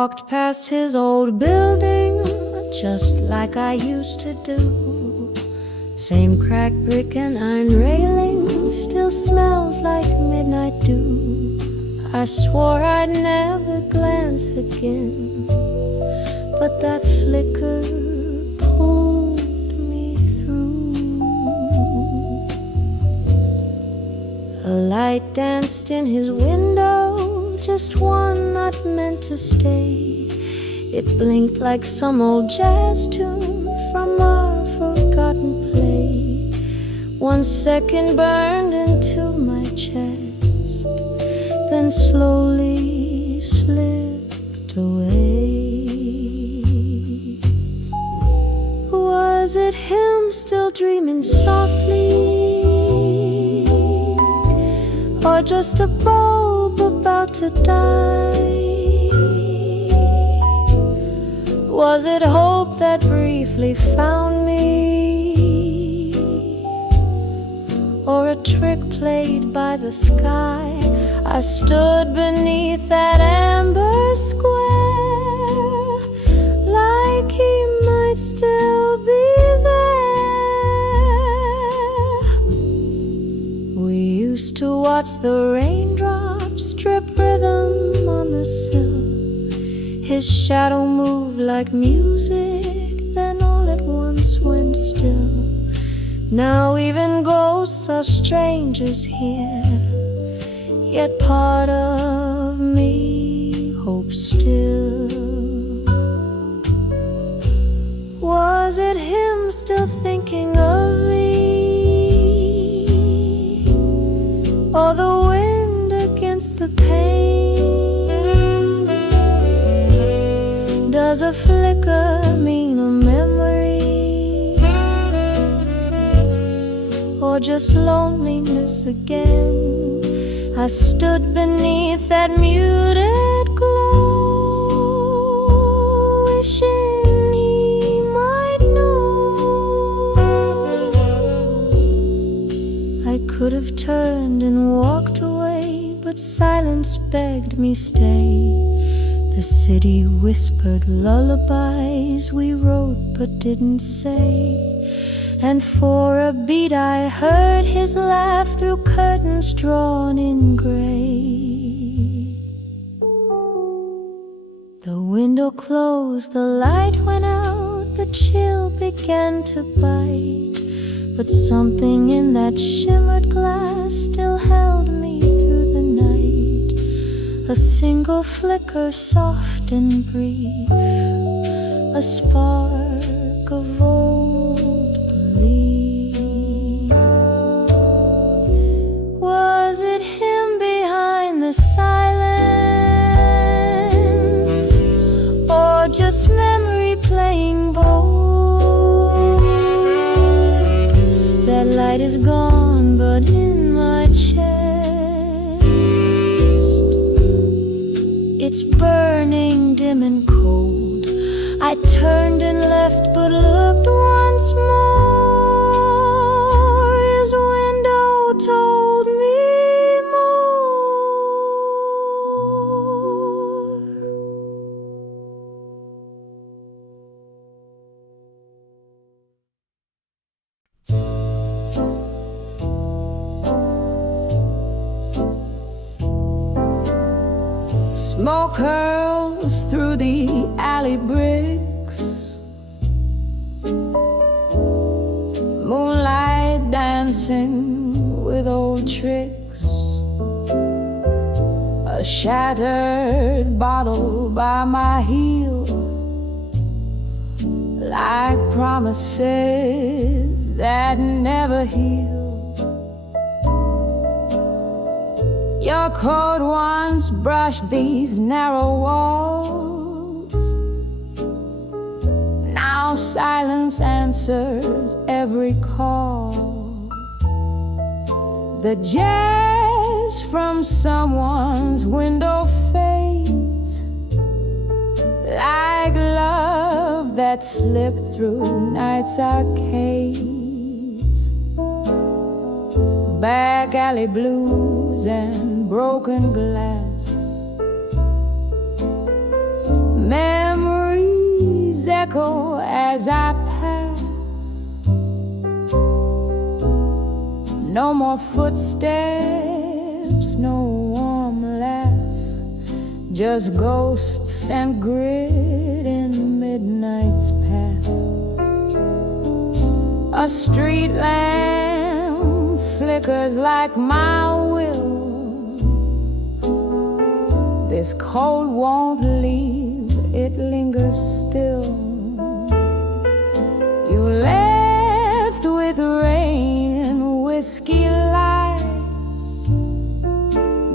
walked past his old building, just like I used to do. Same cracked brick and iron railing, still smells like midnight dew. I swore I'd never glance again, but that flicker pulled me through. A light danced in his window, just one not meant to stay. It blinked like some old jazz tune from our forgotten play. 1 second burned into my chest, then slowly slipped away. Was it him still dreaming softly, or just a bulb about to die? Was it hope that briefly found me, or a trick played by the sky? I stood beneath that amber square, like he might still be there. We used to watch the raindrops drip rhythm on the sill. His shadow moved like music, then all at once went still. Now even ghosts are strangers here, yet part of me hopes still. Was it him still thinking of me, or the wind against the pane? Does a flicker mean a memory, or just loneliness again? I stood beneath that muted glow, wishing he might know. I could have turned and walked away, but silence begged me stay. The city whispered lullabies we wrote but didn't say. And for a beat I heard his laugh through curtains drawn in gray. The window closed, the light went out, the chill began to bite. But something in that shimmered glass still held me through the night. A single flicker, soft and brief, a spark of old belief. Was it him behind the silence, or just memory playing bold? That light is gone, but in my chest it's burning dim and cold. I turned and left, but looked once more. His window told me Smoke curls through the alley bricks, moonlight dancing with old tricks. A shattered bottle by my heel, like promises that never heal. Your coat once brushed these narrow walls, now silence answers every call. The jazz from someone's window fades, like love that slipped through night's arcades. Back alley blues and broken glass, echo as I pass. No more footsteps, no warm laugh, just ghosts and grit in midnight's path. A street lamp flickers like my will. This cold won't leave, it lingers still. You left with rain and whiskey lies.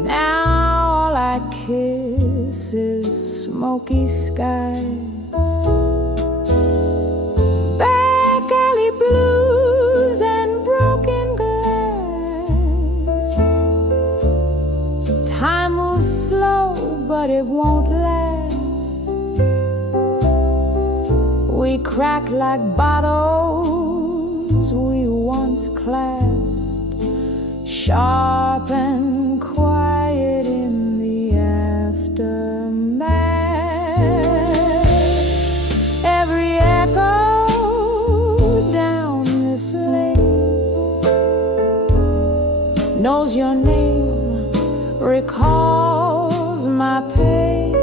Now all I kiss is smoky skies. Back alley blues and broken glass. Time moves slow, but it won't last. We cracked like bottles we once clasped, sharp and quiet in the aftermath. Every echo down this lane knows your name, recalls my pain.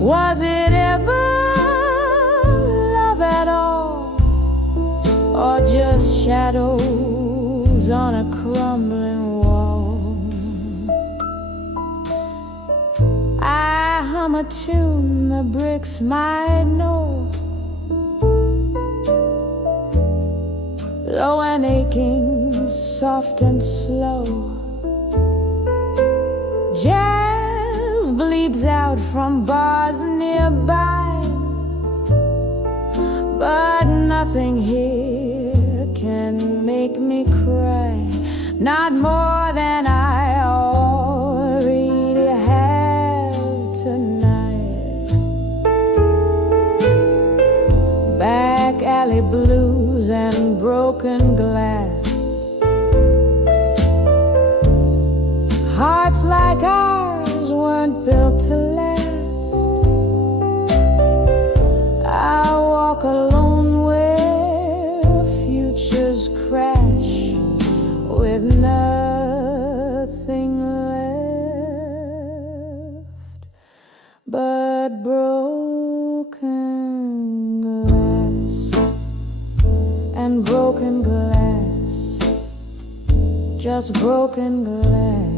Was it ever love at all, or just shadows on a crumbling wall? I hum a tune the bricks might know, low and aching, soft and slow. Jazz bleeds out from bars nearby, but nothing here can make me cry, not more than I already have tonight. Back alley blues and broken glass, hearts like ours weren't built to last. I walk alone where futures crash, with nothing left but broken glass and broken glass, just broken glass.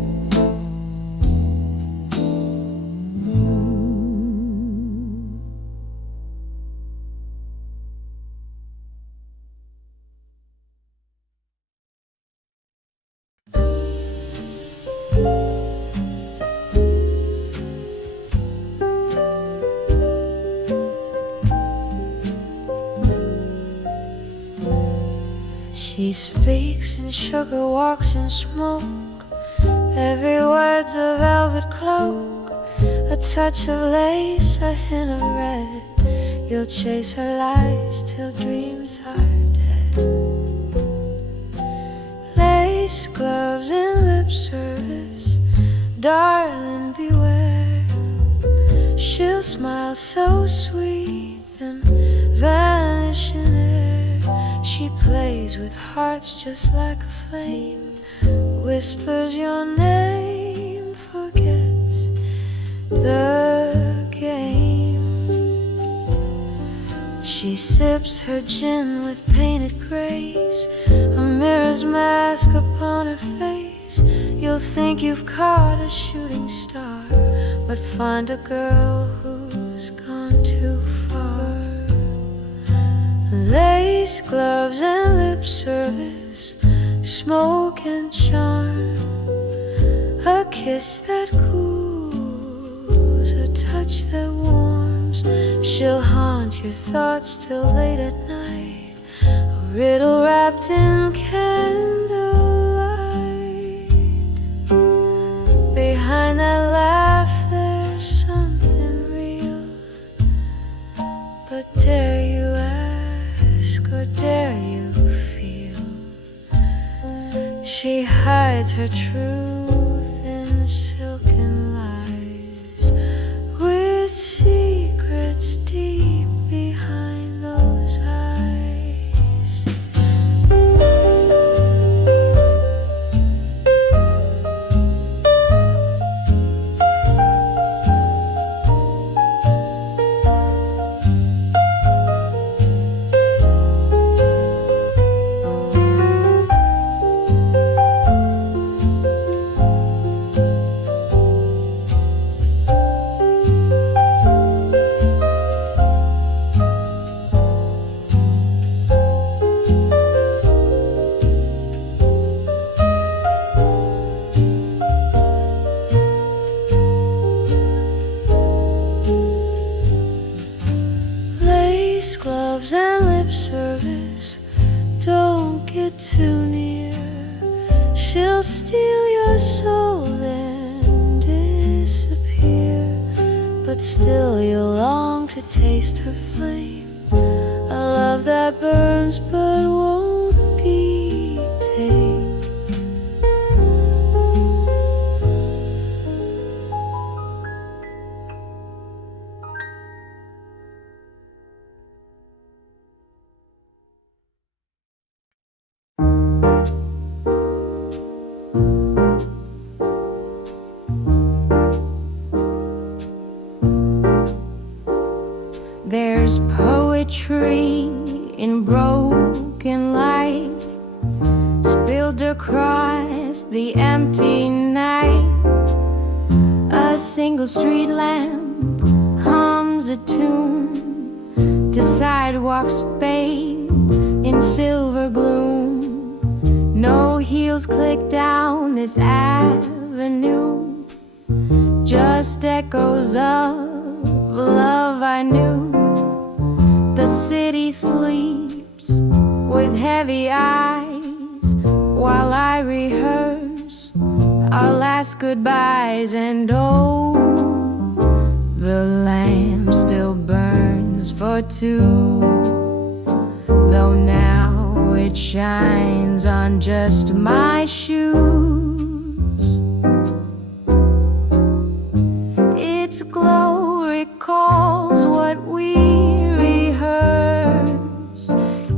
She speaks in sugar, walks in smoke. Every word's a velvet cloak, a touch of lace, a hint of red. You'll chase her lies till dreams are dead. Lace gloves and lip service, darling, beware. She'll smile so sweet and vanish in air. She plays with hearts just like a flame, whispers your name, forgets the game. She sips her gin with painted grace, a mirror's mask upon her face. You'll think you've caught a shooting star, but find a girl who's gone too far. Lace gloves and lip service, smoke and charm, a kiss that cools, a touch that warms. She'll haunt your thoughts till late at night, a riddle wrapped in candlelight. Behind that laugh there's something real, but dare you ask, or dare you feel? She hides her truth in silken lies, with secrets deep lace gloves and lip service. Don't get too near, she'll steal your soul then disappear. But still you'll long to taste her flame, a love that burns but won't be tame. There's poetry in broken light, spilled across the empty night. A single street lamp hums a tune to sidewalks bathed in silver gloom. No heels click down this avenue, just echoes of love I knew. The city sleeps with heavy eyes while I rehearse our last goodbyes. And oh, the lamp still burns for two, though now it shines on just my shoes. Its glow recalls what we rehearse,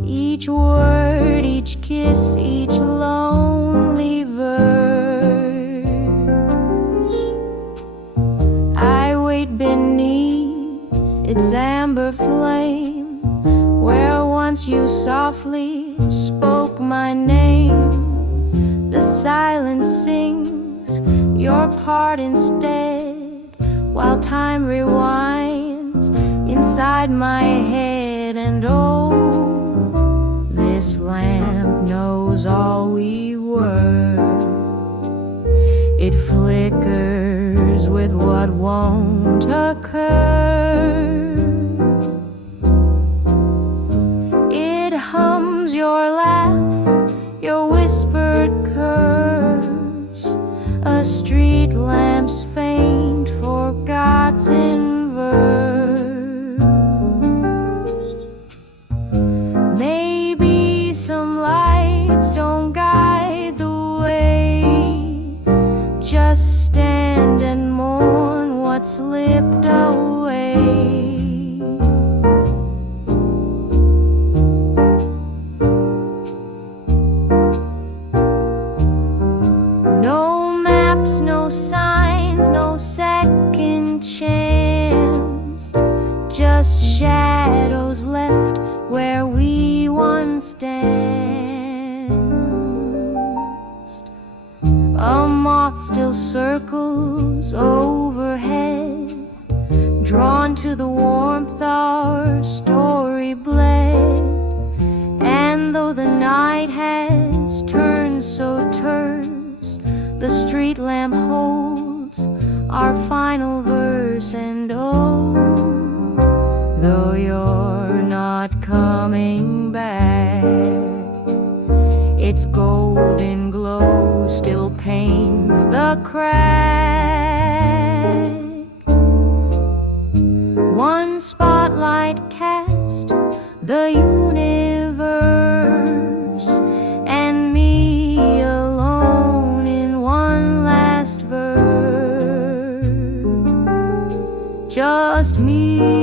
each word, each kiss, each lonely verse. I wait beneath its amber flame, where once you softly spoke my name. The silence sings your part instead, while time rewinds inside my head. And oh, this lamp knows all we were. It flickers with what won't occur. It hums your laugh, your whispered curse, a street lamp's faint forgotten verse. Maybe some lights don't guide the way, just stand and mourn what slipped away. No maps, no signs, no second chance, just shadows left where we once danced. A moth still circles overhead, drawn to the warmth our story bled. And though the night has turned so terse, the street lamp holds our final verse. And oh, though you're not coming back, its golden glow still paints the crack. One spotlight cast the universe, and me alone in one last verse. Just me.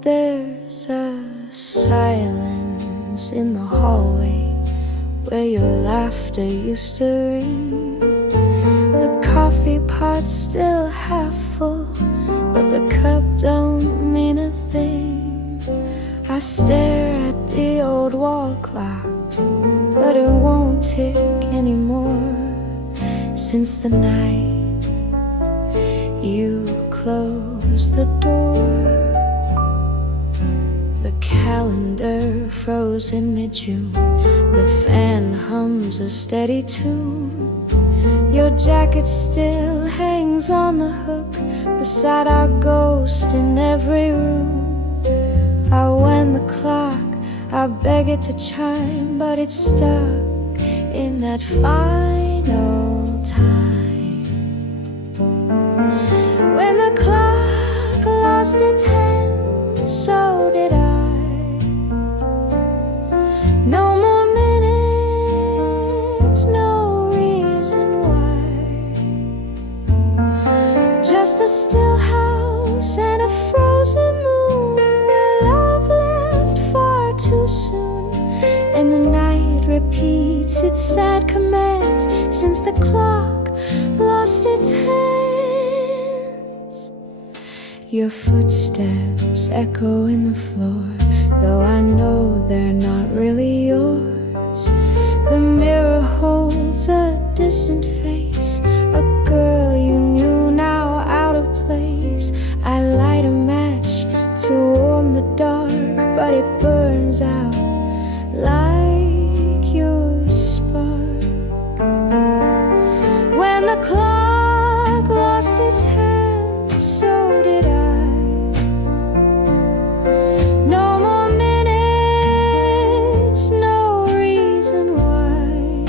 There's a silence in the hallway where your laughter used to ring. The coffee pot's still half full, but the cup don't mean a thing. I stare at the old wall clock, but it won't tick anymore since the night you closed the door. The calendar froze in mid-June. The fan hums a steady tune. Your jacket still hangs on the hook beside our ghost in every room. I wind the clock, I beg it to chime, but it's stuck in that final time. When the clock lost its hand, so did I. No more minutes, no reason why. Just a still house and a frozen moon where love left far too soon. And the night repeats its sad commands since the clock lost its hands. Your footsteps echo in the floor, though I know they're not really yours. The mirror holds a distant face, a girl you knew now out of place. I light a match to warm the dark, but it burns out like your spark. When the clock lost its hand, so did I. No more minutes, no reason why.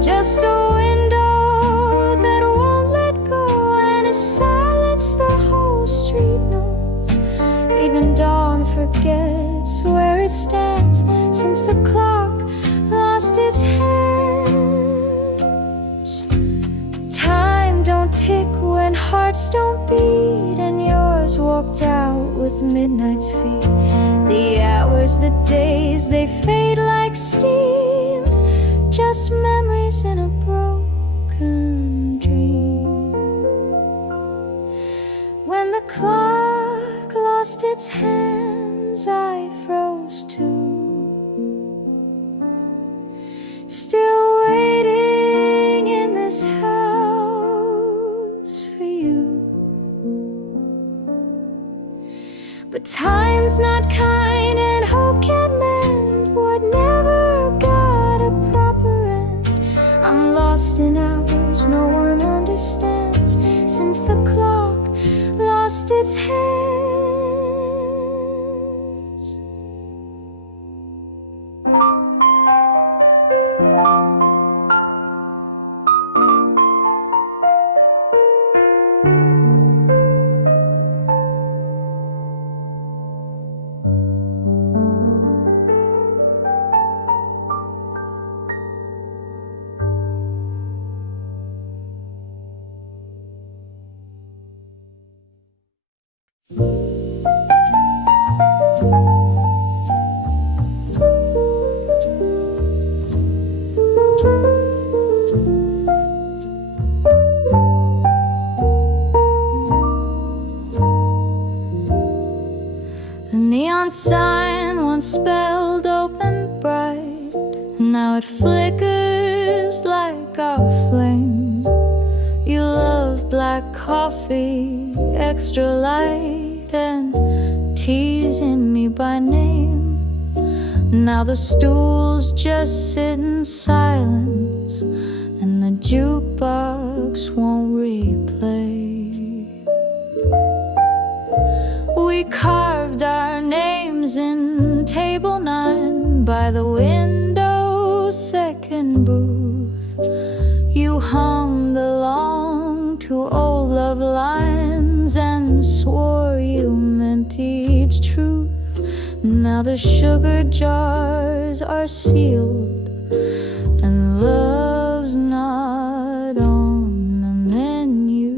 Just a window that won't let go, and a silence the whole street knows. Even dawn forgets where it stands since the clock lost its hands. Time don't tick when hearts don't beat, and yours walked out with midnight's feet. The hours, the days, they fade like steam, just memories in a broken dream. When the clock lost its hands, I froze too, still waiting in this house for you. But time's not kind and hope can't mend what never got a proper end. I'm lost in hours no one understands since the clock lost its hands. The neon sign once spelled open bright, now it flickers like our flame. You love black coffee, extra light, and teasing me by name. Now the stools just sit in silence, and the jukebox won't replay. We carved our names in table 9 by the window, second booth. You hummed along to old love lines and swore you meant each truth. Now the sugar jars are sealed, and love's not on the menu.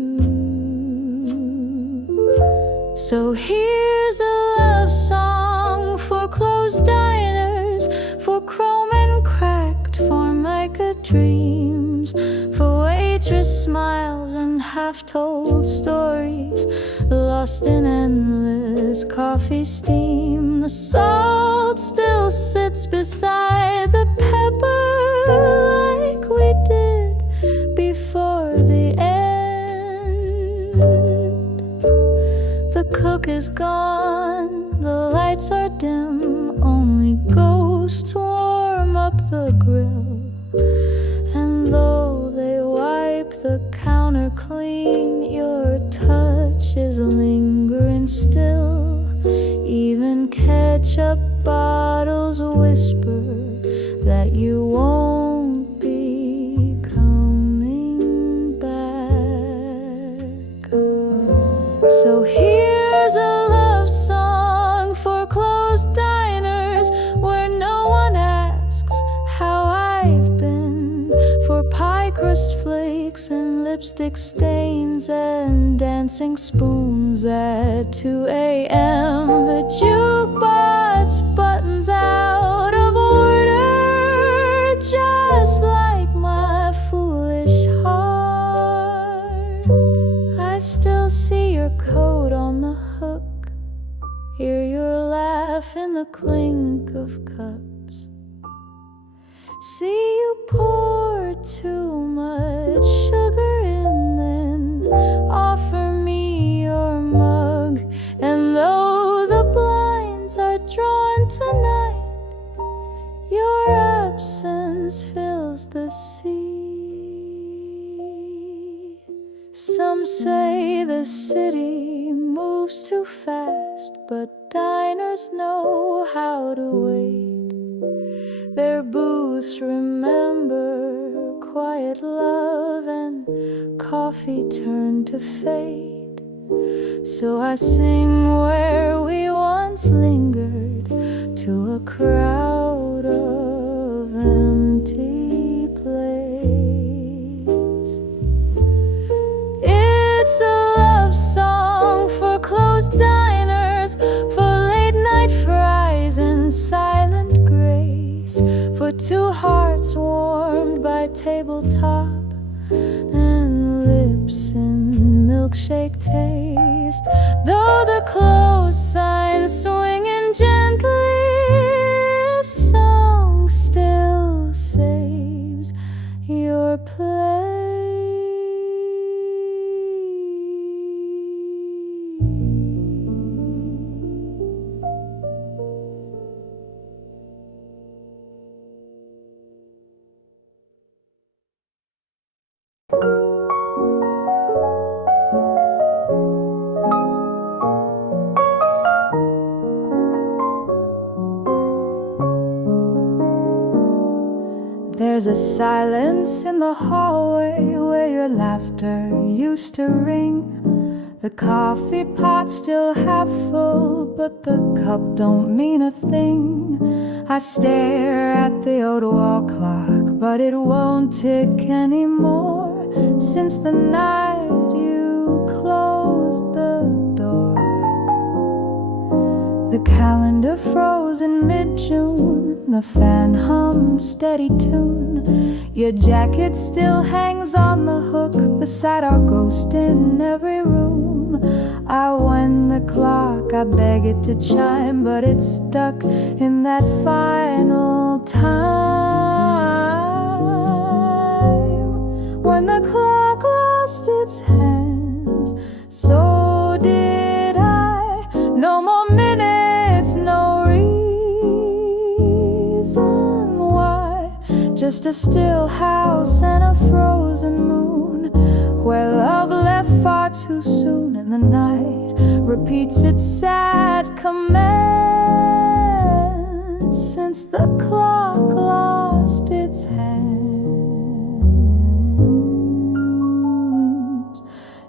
So here's a love song for closed diners, for chrome and cracked formica dreams, for waitress smiles and half-told stories lost in endless coffee steam. The salt still sits beside the pepper like we did before the end. The cook is gone, the lights are dim, only ghosts warm up the grill. And though they wipe the counter clean, your touch is lingering still. Even ketchup bottles whisper that you won't be coming back. So here's a love song for closed diners where no one asks how I've been, for pie crust flakes and lipstick stains and dancing spoons at 2 a.m. The jukebox buttons out of order, just like my foolish heart. I still see your coat on the hook, hear your laugh in the clink of cups, see you pour too much sugar in, then offer me your mug. And though the blinds are drawn tonight, your absence fills the sea. Some say the city moves too fast, but diners know how to wait. Their booths remember quiet love and coffee turned to fade. So I sing where we once lingered to a crowd of empty plates. It's a love song for closed diners, for late night fries and silent grace, for two hearts warmed by tabletop and lips in milkshake taste. Though the close sign swinging gently, a song still saves your place. There's a silence in the hallway where your laughter used to ring. The coffee pot's still half full, but the cup don't mean a thing. I stare at the old wall clock, but it won't tick anymore since the night you closed the door. The calendar froze in mid-June, the fan hummed steady tune. Your jacket still hangs on the hook beside our ghost in every room. I wind the clock, I beg it to chime, but it's stuck in that final time when the clock lost its hands. So did I. No more minutes, no reason why. Just a still house and a frozen moon, where love left far too soon, and the night repeats its sad command since the clock lost its hands.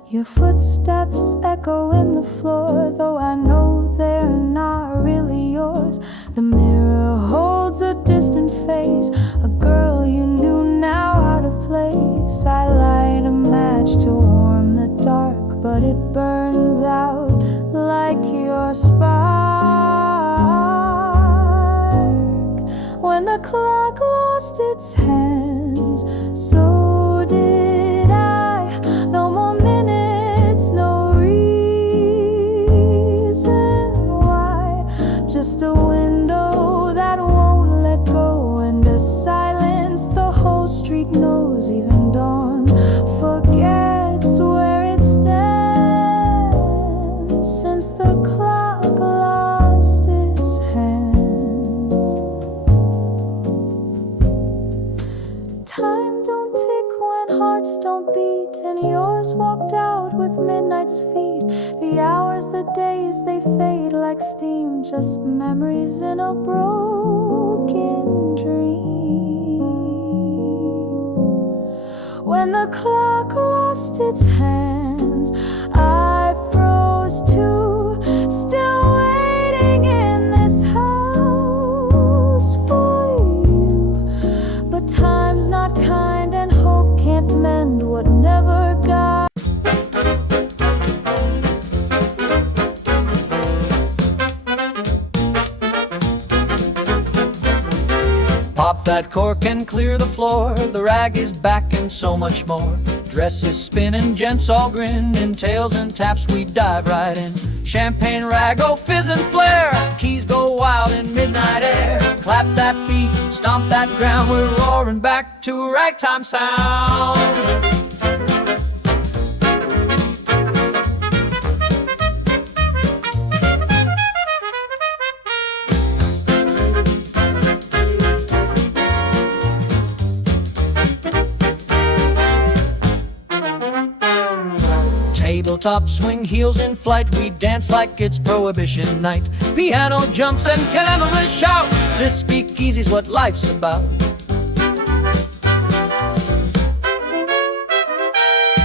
Your footsteps echo in the floor, though I know they're not really yours. The mirror holds a distant face, a girl you knew clock lost its hands, so did I. No more minutes, no reason why. Just a window that won't let go, and a silence the whole street knows. Even dawn forgets where it stands, since the clock lost its hands. Time don't tick when hearts don't beat, and yours walked out with midnight's feet. The hours, the days, they fade like steam, just memories in a broken dream. When the clock lost its hands, I froze too, still waiting in this house for you. But time's not kind, and hope can't mend what never got. Pop that cork and clear the floor. The rag is back and so much more. Dresses spinning, gents all grin. In tails and taps we dive right in. Champagne rag, oh fizz and flare. Keys go wild in midnight air. Clap that beat, stomp that ground. We're roaring back to a ragtime sound. Tabletop swing, heels in flight. We dance like it's prohibition night. Piano jumps and candles shout. This speakeasy's what life's about.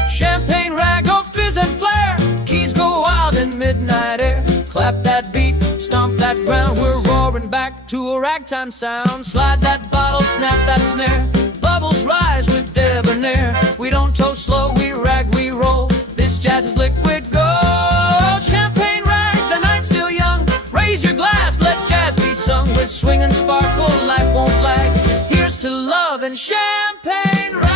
Champagne rag, oh fizz and flare. Keys go wild in midnight air. Clap that beat, stomp that ground. We're roaring back to a ragtime sound. Slide that bottle, snap that snare. Bubbles rise with debonair. We don't toast slow, we rag, we roll. This jazz is liquid gold. Champagne rag, the night's still young. Raise your glass, let jazz be sung. With swing and sparkle, life won't lag. Here's to love and champagne rag.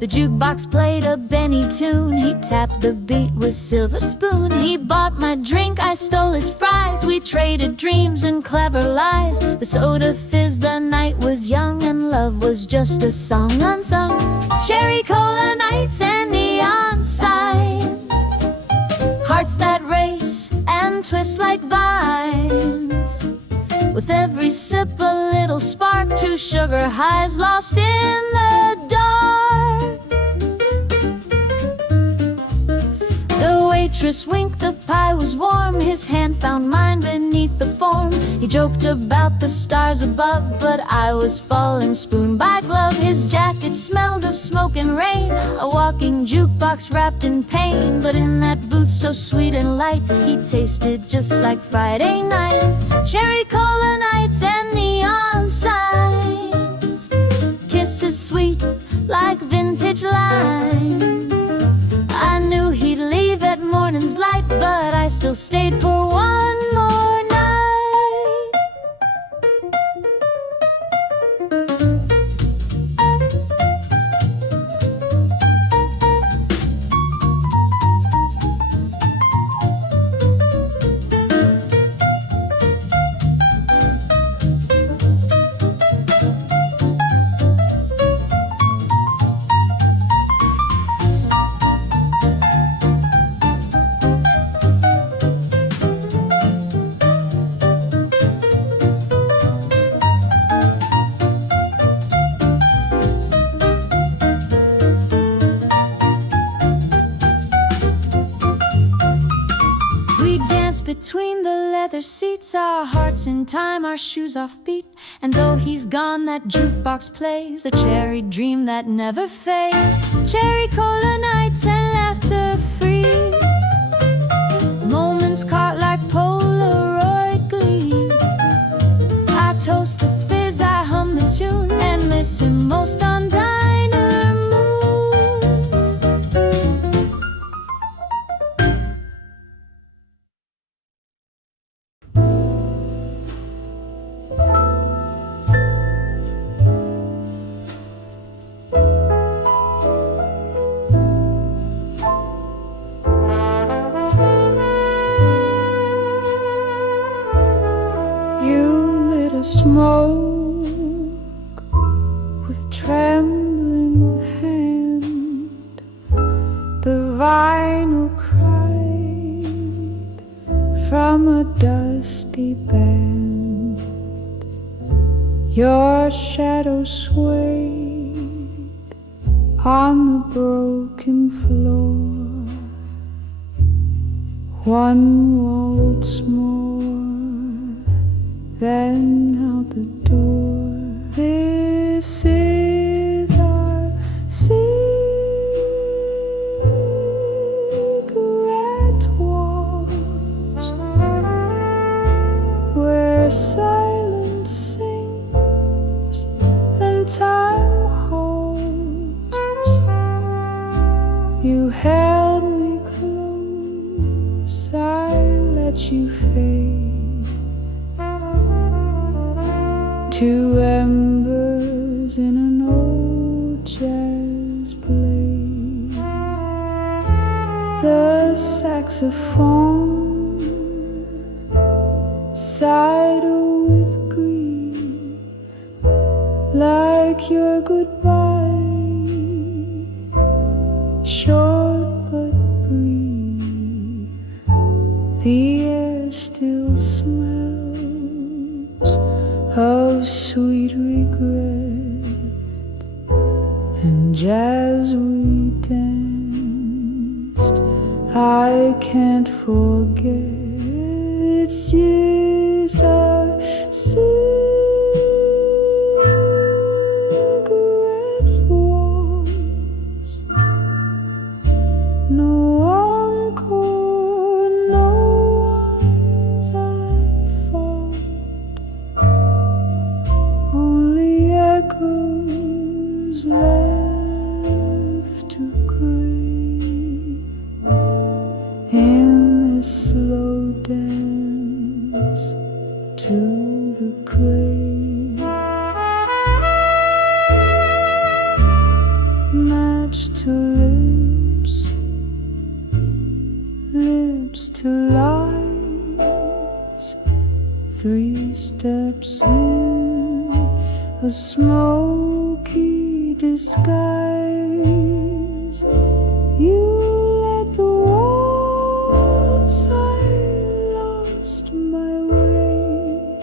The jukebox played a Benny tune. He tapped the beat with silver spoon. He bought my drink, I stole his fries. We traded dreams and clever lies. The soda fizz, the night was young, and love was just a song unsung. Cherry cola nights and neon signs, hearts that race and twist like vines. With every sip a little spark, two sugar highs lost in the dark. The waitress winked, the pie was warm. His hand found mine beneath the form. He joked about the stars above, but I was falling spoon by glove. His jacket smelled of smoke and rain, a walking jukebox wrapped in pain. But in that booth so sweet and light, he tasted just like Friday night. Cherry cola nights and neon signs, kisses sweet like vintage lines. I knew he'd leave at morning's light, but I still stayed for one more night. between the leather seats, our hearts in time, our shoes off beat. And though he's gone, that jukebox plays a cherry dream that never fades. Cherry cola nights and laughter free, moments caught like Polaroid gleam. I toast the fizz, I hum the tune, and miss him most on diner moons. Smoke with trembling hand, the vinyl cried from a dusty band. Your shadow swayed on the broken floor. One waltz more, then out the door. This is our cigarette waltz, where silence sings and time holds. You held me close, I let you fade to embers in an old jazz blade. The saxophone sighed with grief, like your goodbye, short but brief. The air still smells of sweet regret, and as we danced, I can't forget. It's just a cigarette waltz, no encore, no one's at fault. Only echoes left to crave in this slow dance to the grave. Matched to lips, lips to lies, 3 steps in a smoky disguise. You led the waltz, I lost my way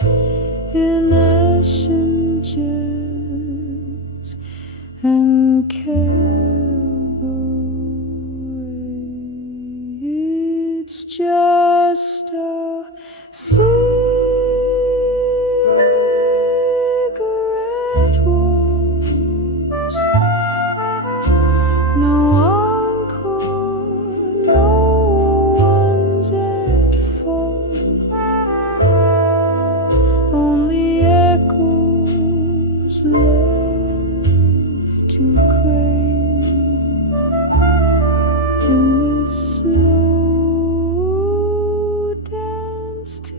in ashen jazz and cabaret. It's just a cigarette waltz, no encore, no one's at fault. Only echoes left to crave in this slow dance to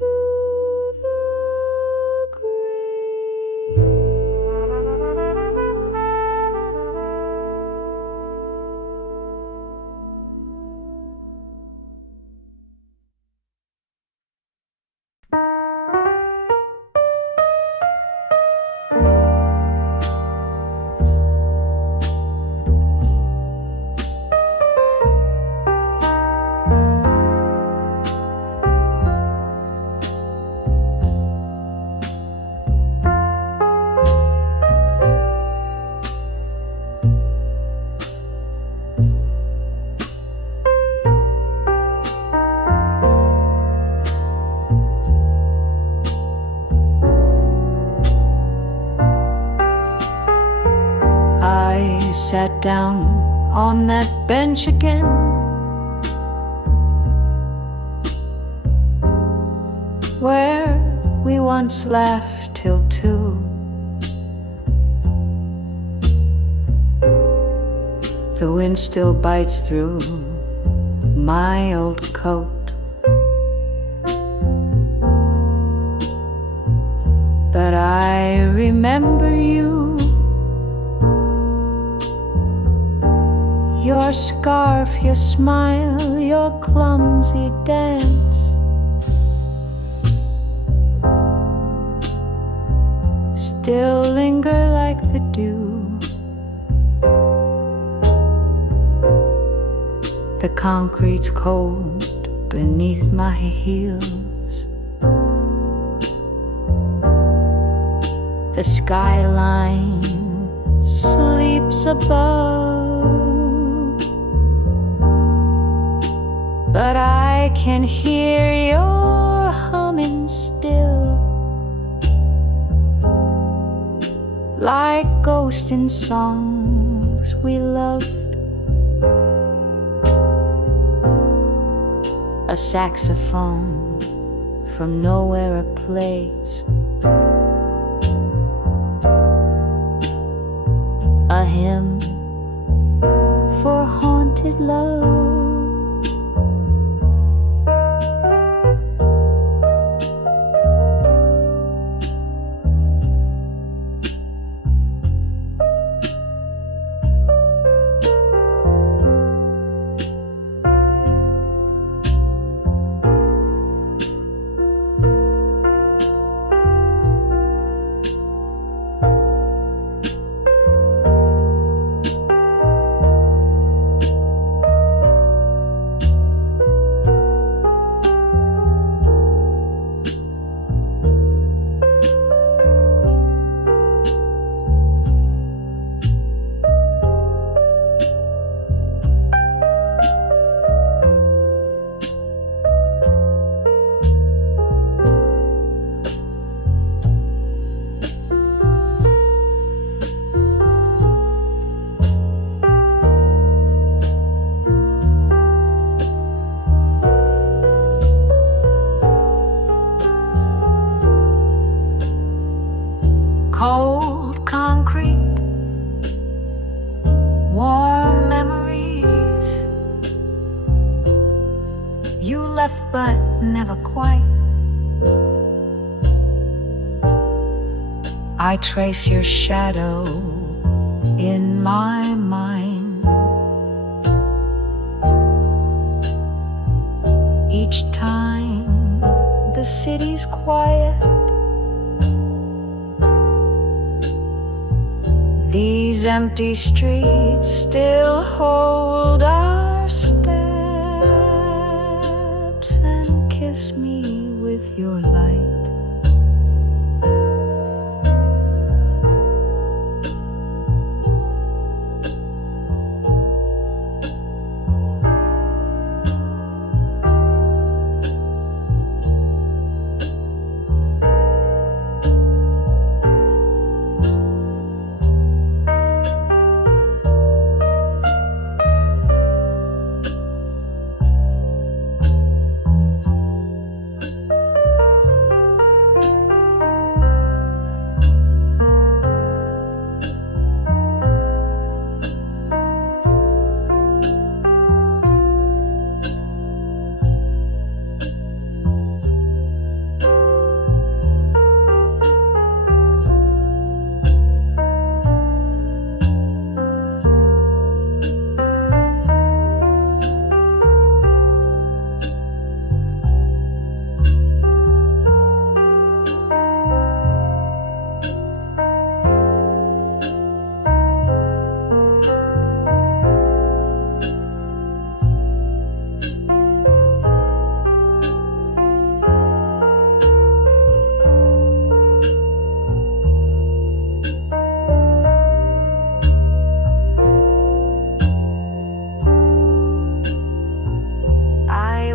sat down on that bench again. Where we once laughed till 2. The wind still bites through my old coat, but I remember you, your scarf, your smile, your clumsy dance. Still linger like the dew. The concrete's cold beneath my heels. The skyline sleeps above, but I can hear your humming still, like ghosts in songs we loved. A saxophone from nowhere plays, a hymn for haunted love. Cold concrete, warm memories. You left but never quite. I trace your shadow in my mind. Each time the city's quiet, these empty streets still hold our steps and kiss me with your light.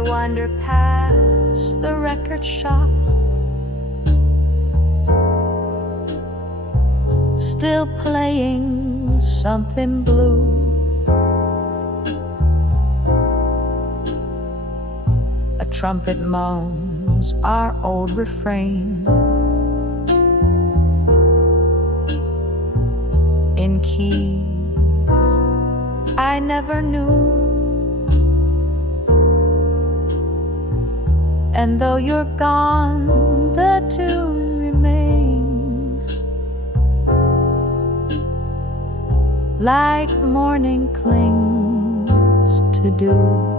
Wander past the record shop, still playing something blue. A trumpet moans our old refrain in keys I never knew. And though you're gone, the tune remains, like morning clings to dew.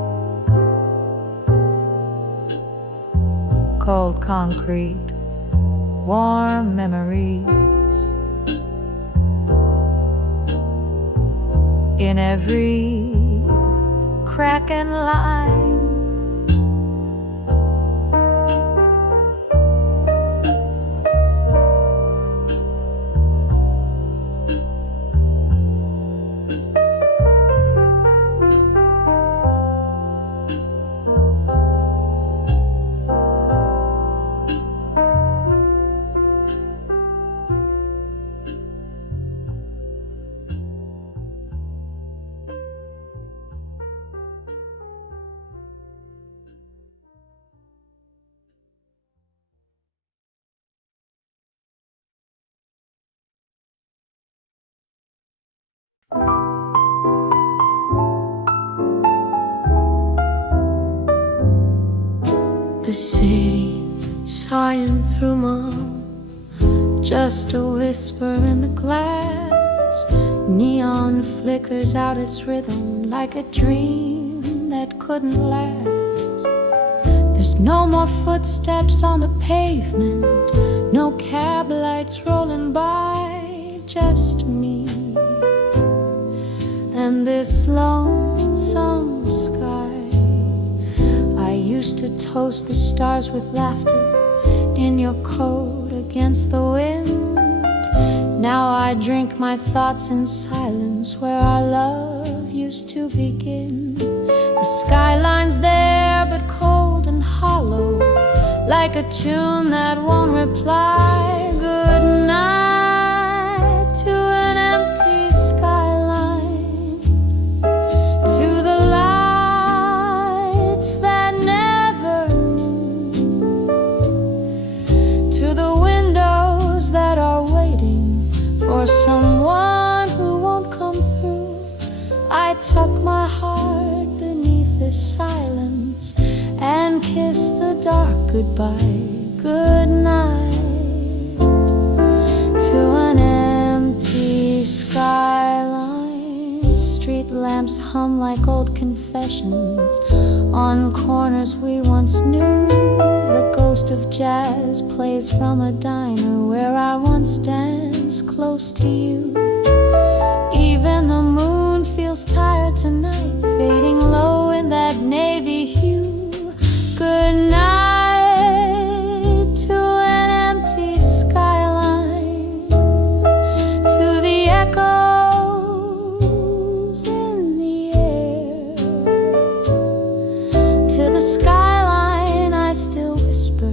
Cold concrete, warm memories, in every crack and line. The city sighing through mom, just a whisper in the glass. Neon flickers out its rhythm like a dream that couldn't last. There's no more footsteps on the pavement, no cab lights rolling by, just me and this lonesome sky. I used to toast the stars with laughter in your coat against the wind. Now I drink my thoughts in silence where our love used to begin. The skyline's there but cold and hollow, like a tune that won't reply. Good night to an empty skyline, to the lights that never knew, to the windows that are waiting for someone who won't come through. I tuck my heart beneath this silence and kiss the dark goodbye. Good night to an empty skyline. Street lamps hum like old confessions on corners we once knew. The ghost of jazz plays from a diner where I once danced close to you. Even the moon feels tired tonight, fading low in that navy hue. Good night to an empty skyline, to the echoes in the air, to the skyline I still whisper,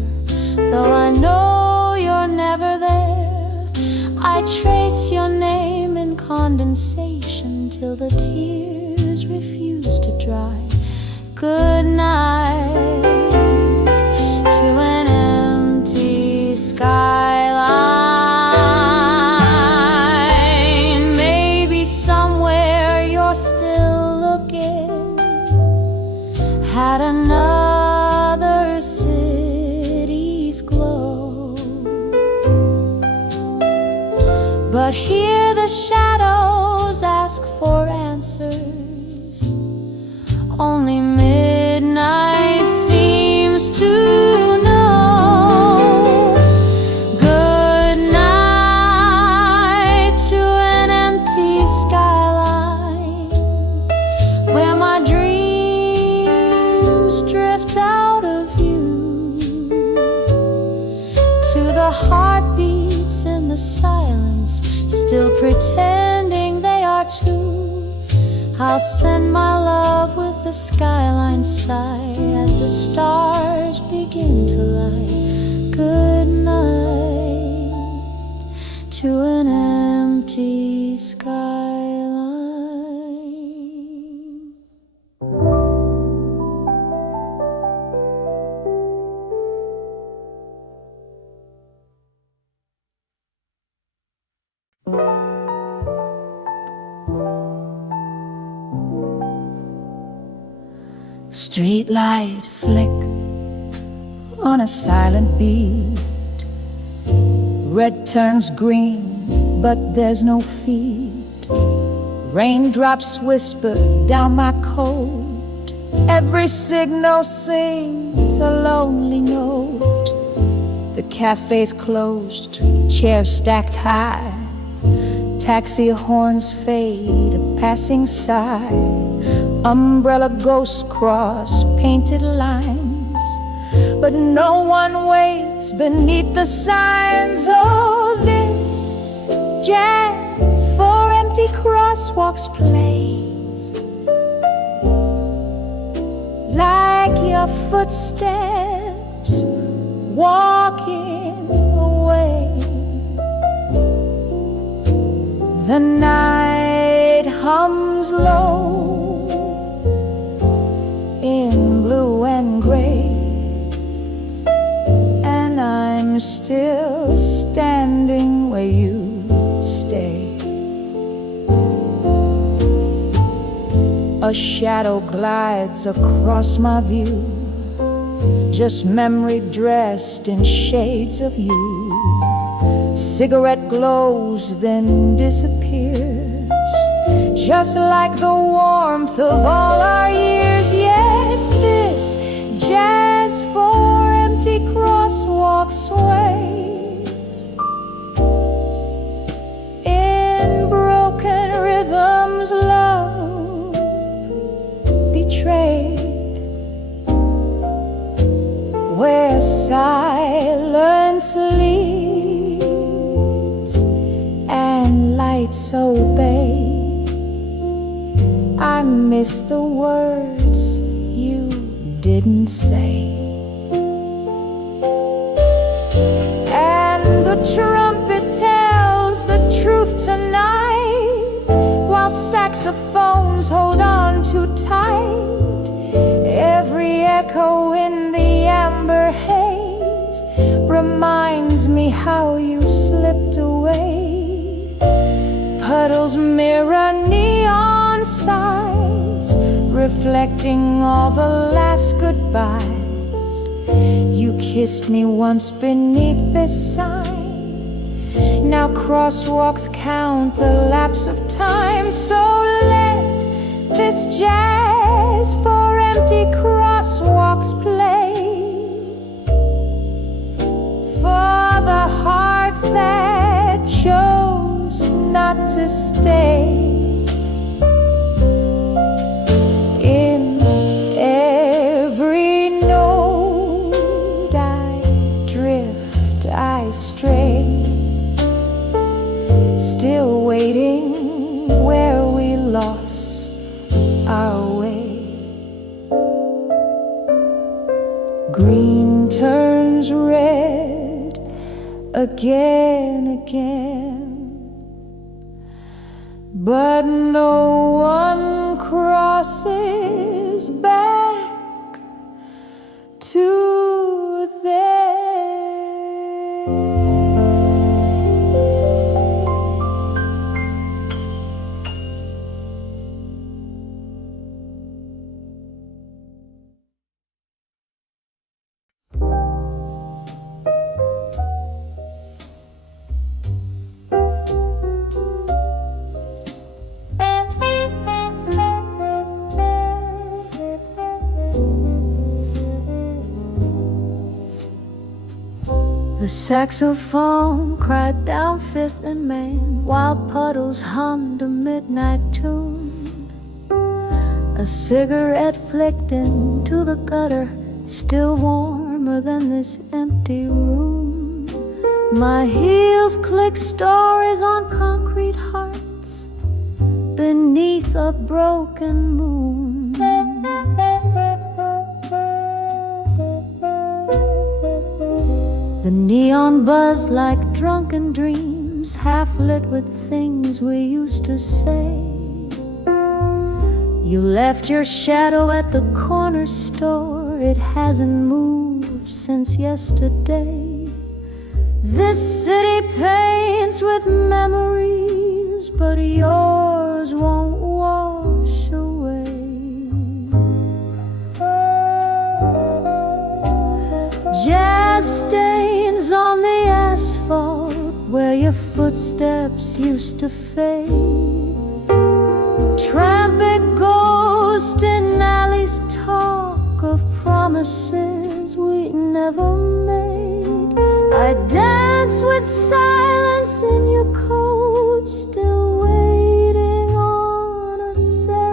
though I know you're never there. I trace your name in condensation till the tears refuse to dry. Good night to an empty skyline. Maybe somewhere you're still looking at another city's glow, but here the shadows ask for answers. Only midnight seems to know. Good night to an empty skyline, where my dreams drift out of view, to the heartbeats in the silence, still pretending they are two. I'll send my love with the skyline sigh as the stars begin to light. Good night to an empty sky. Street light flick on a silent beat. Red turns green, but there's no feet. Raindrops whisper down my coat. Every signal sings a lonely note. The cafe's closed, chairs stacked high. Taxi horns fade, a passing sigh. Umbrella ghosts cross painted lines, but no one waits beneath the signs. Oh, this jazz for empty crosswalks plays like your footsteps walking away. The night hums low in blue and gray, and I'm still standing where you stay. A shadow glides across my view, just memory dressed in shades of you. Cigarette glows, then disappears, just like the warmth of all our years. Yes, this jazz for empty crosswalk sways in broken rhythms, love betrayed, where silence leads and lights obey. I miss the words you didn't say. And the trumpet tells the truth tonight, while saxophones hold on too tight. Every echo in the amber haze reminds me how you slipped away. Puddles mirror neon signs, reflecting all the last goodbyes. You kissed me once beneath this sign. Now crosswalks count the lapse of time. So let this jazz for empty crosswalks play for the hearts that chose not to stay. In every note I drift, I stray, still waiting where we lost our way. Green turns red again, but no one crosses back to there. The saxophone cried down Fifth and Main, while puddles hummed a midnight tune. A cigarette flicked into the gutter, still warmer than this empty room. My heels click stories on concrete hearts beneath a broken moon. The neon buzz like drunken dreams, half lit with things we used to say. You left your shadow at the corner store, it hasn't moved since yesterday. This city paints with memories, but yours won't wash away. footsteps used to fade. Tramping ghosts in alleys talk of promises we never made. I dance with silence in your coat, still waiting on a serenade.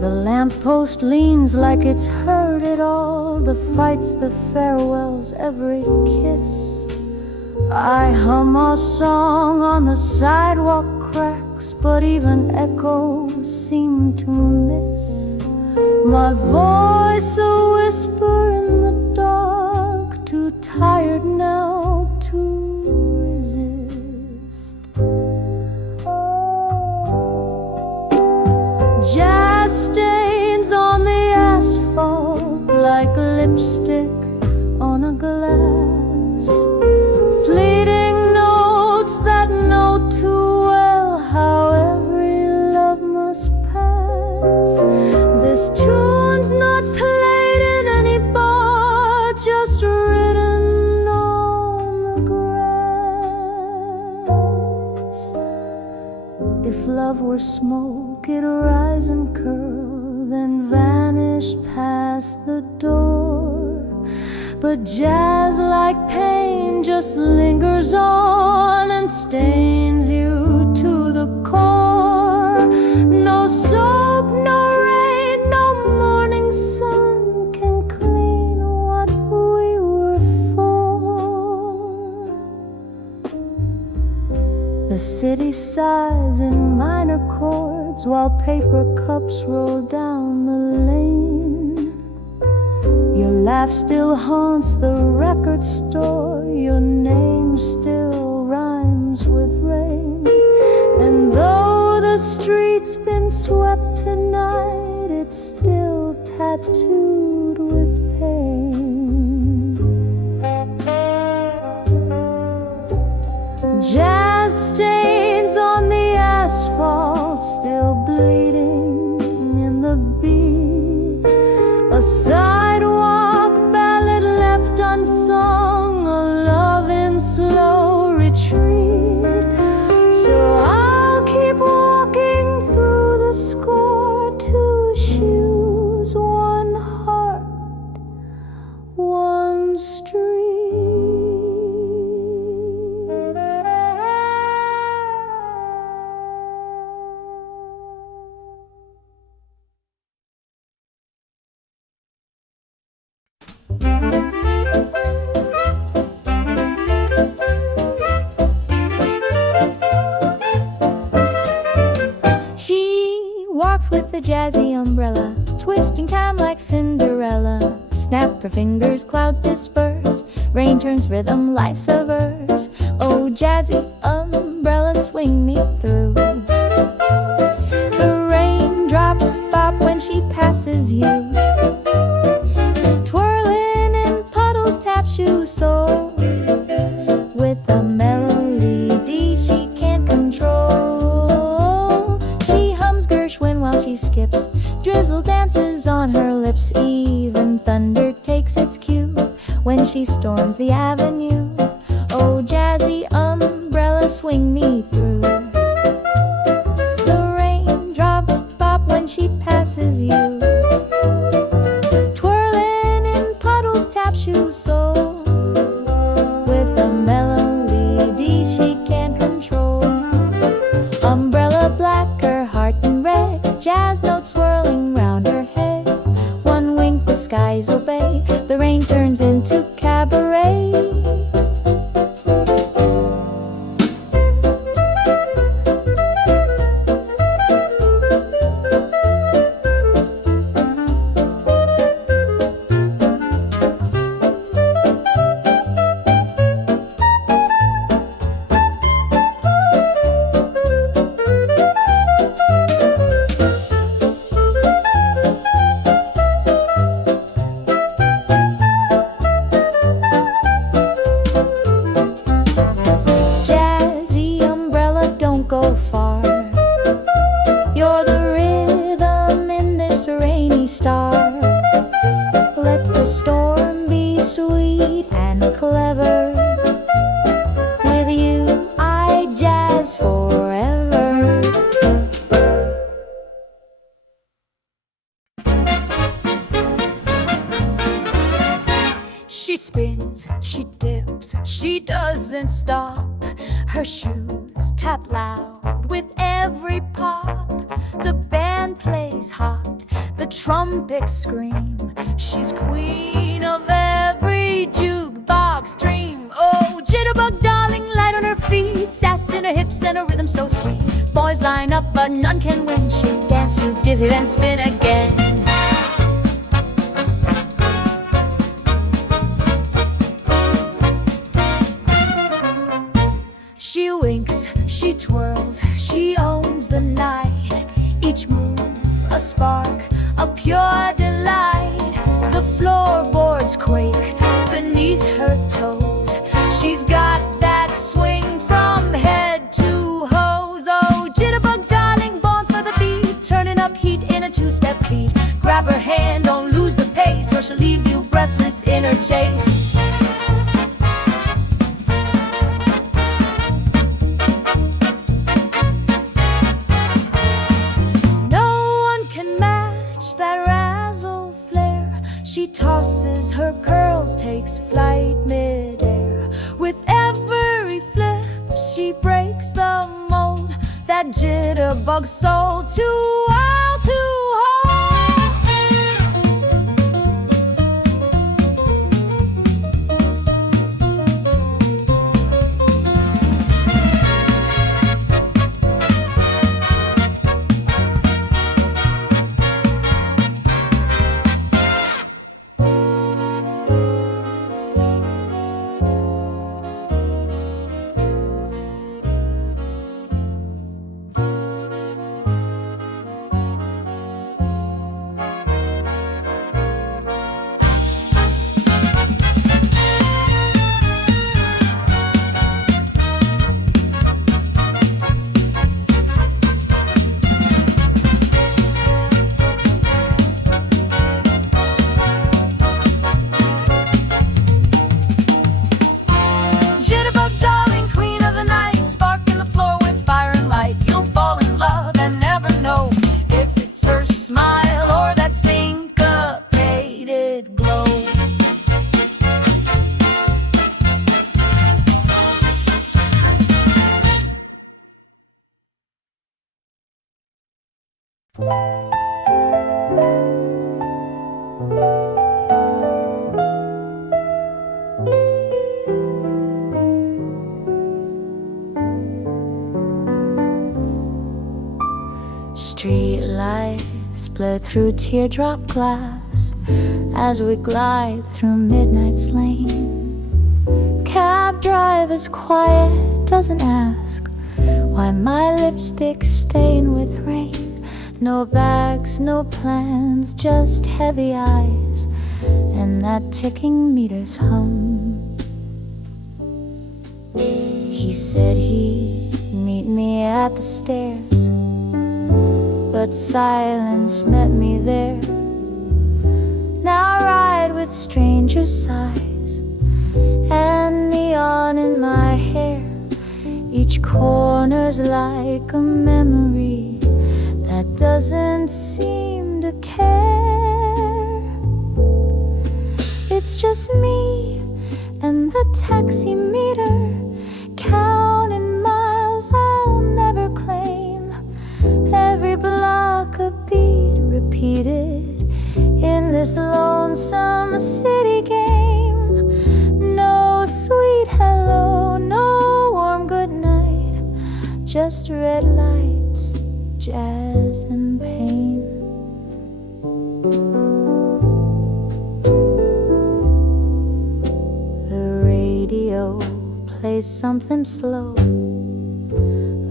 The lamppost leans like it's heard it all, the fights, the farewells, every kiss. I hum our song on the sidewalk cracks, but even echoes seem to miss my voice, a whisper in the dark, too tired now to resist. Jazz stains on the asphalt like lipstick on a glass, fleeting notes that know too well how every love must pass. This tune's not played in any bar, just written on the grass. If love were smoke, it'd rise and curl, then vanish past the door. But jazz, like pain, just lingers on and stains you to the core. No soap, no rain, no morning sun can clean what we were for. The city sighs in minor chords while paper cups roll down the lane. Your laugh still haunts the record store, your name still rhymes with rain. And though the street's been swept tonight, it's still tattooed with pain. Jazz stains on the asphalt, still bleeding in the beat. A sidewalk ballad left unsung, a love in slow retreat. So I'll keep walking through the score, two shoes, one heart, one street. She walks with the jazzy umbrella, twisting time like Cinderella. Snap her fingers, clouds disperse, rain turns rhythm, life's a verse. Oh, jazzy umbrella, swing me through. The raindrops pop when she passes you, twirling in puddles, tap shoes soar with a melody she can't control. She hums Gershwin while she skips, drizzle dances on her lips. Even thunder takes its cue when she storms the avenue. Oh, jazzy umbrella, swing me through. The raindrops pop when she passes you, twirling in puddles, tap shoes soul with a melody she can't control. Umbrella black, her heart in red, jazz notes swirling round her head. One wink, the skies obey, the rain turns into cabaret. spins, she dips, she doesn't stop. Her shoes tap loud with every pop. The band plays hot, the trumpets scream. She's queen of every jukebox dream. Oh, Jitterbug Darling, light on her feet, sass in her hips and a rhythm so sweet. Boys line up but none can win. She'll dance you dizzy then spin again. She winks, she twirls, she owns the night. Each move a spark, a pure delight. The floorboards quake beneath her toes. She's got that swing from head to hose. Oh, Jitterbug Darling, born for the beat, turning up heat in a two-step beat. Grab her hand, don't lose the pace, or she'll leave you breathless in her chase. She tosses her curls, takes flight midair. With every flip, she breaks the mold. That jitterbug soul too wild to hold. Street lights split through teardrop glass as we glide through midnight's lane. Cab driver's quiet, doesn't ask why my lipstick's stained with rain. No bags, no plans, just heavy eyes and that ticking meter's hum. He said he'd meet me at the stairs, but silence met me there. Now I ride with strangers' sighs and neon in my hair. Each corner's like a memory that doesn't seem to care. It's just me and the taxi meter, counting miles I'll never claim. Every block a beat repeated in this lonesome city game. No sweet hello, no warm goodnight, just red lights, jazz and pain. The radio plays something slow,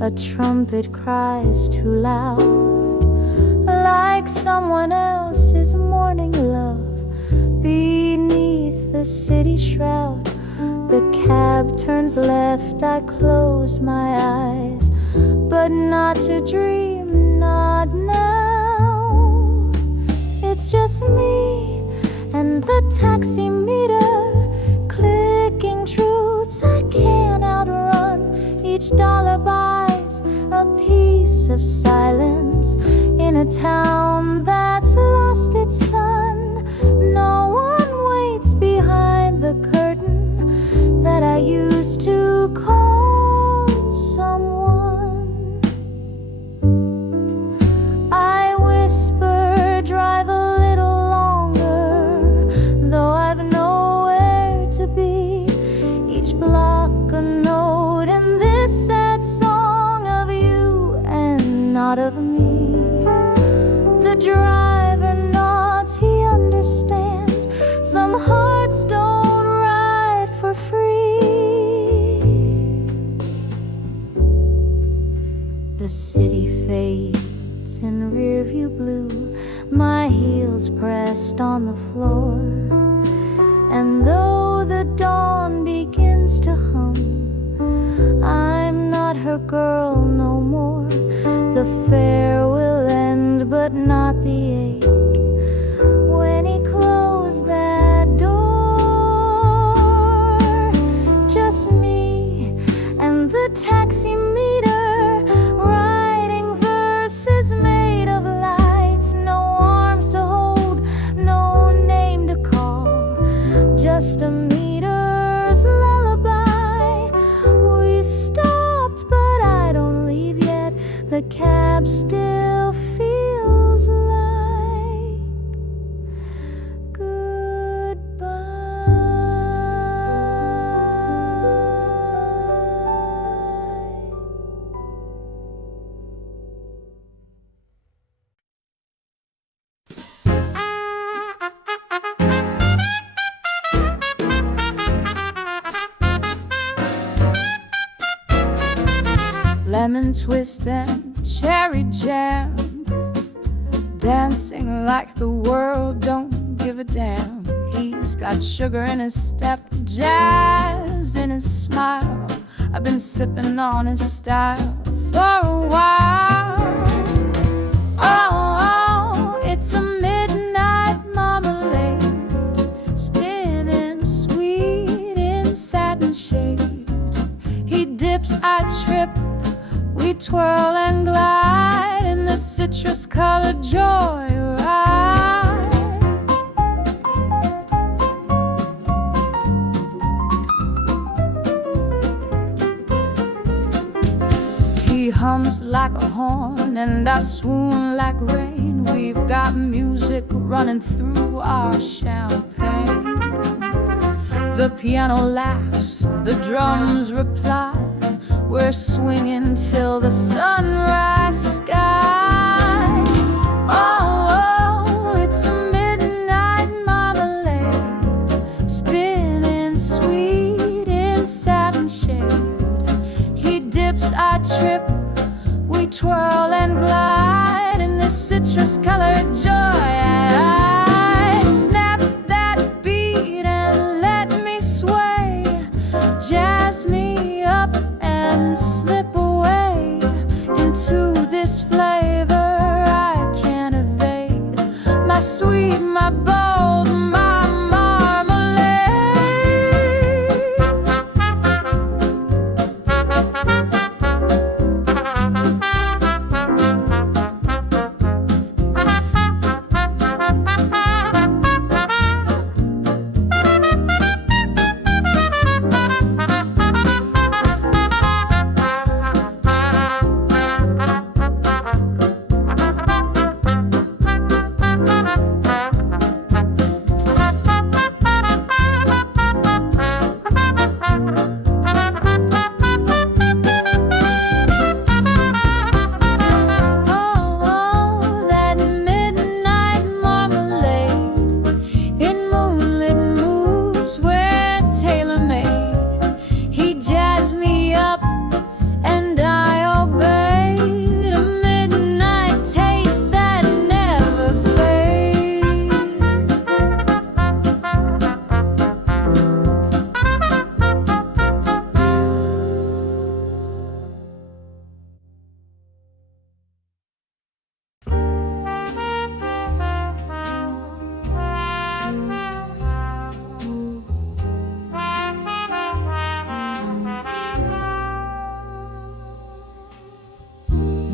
a trumpet cries too loud, like someone else's morning love beneath the city shroud. The cab turns left, I close my eyes, but not to dream, not now. It's just me and the taxi meter, clicking truths I can't outrun. Each dollar buys a piece of silence in a town that's lost its sun. No one waits behind the curtain. part of me. The driver nods, he understands. Some hearts don't ride for free. The city fades in rearview blue, my heels pressed on the floor. And though the dawn begins to hum, I'm not her girl no more. The fair will end, but not the ache. When he closed that door, just me and the taxi meter, writing verses made of lights. No arms to hold, no name to call, just a meter's lullaby. We stopped, but I don't leave yet. The cab still feels like goodbye. Lemon twist and cherry jam, dancing like the world don't give a damn. He's got sugar in his step, jazz in his smile. I've been sipping on his style for a while. Oh, it's a midnight marmalade, spinning sweet in satin shade. He dips, I trip, we twirl and glide in the citrus-colored joyride. He hums like a horn and I swoon like rain. We've got music running through our champagne. The piano laughs, the drums reply. We're swinging till the sunrise sky. Oh, it's a midnight marmalade, spinning sweet in satin shade. He dips, I trip, we twirl and glide in this citrus-colored joy. I snap that beat and let me sway, jazz me up and slip away into this flavor I can't evade. My sweet, my bold, my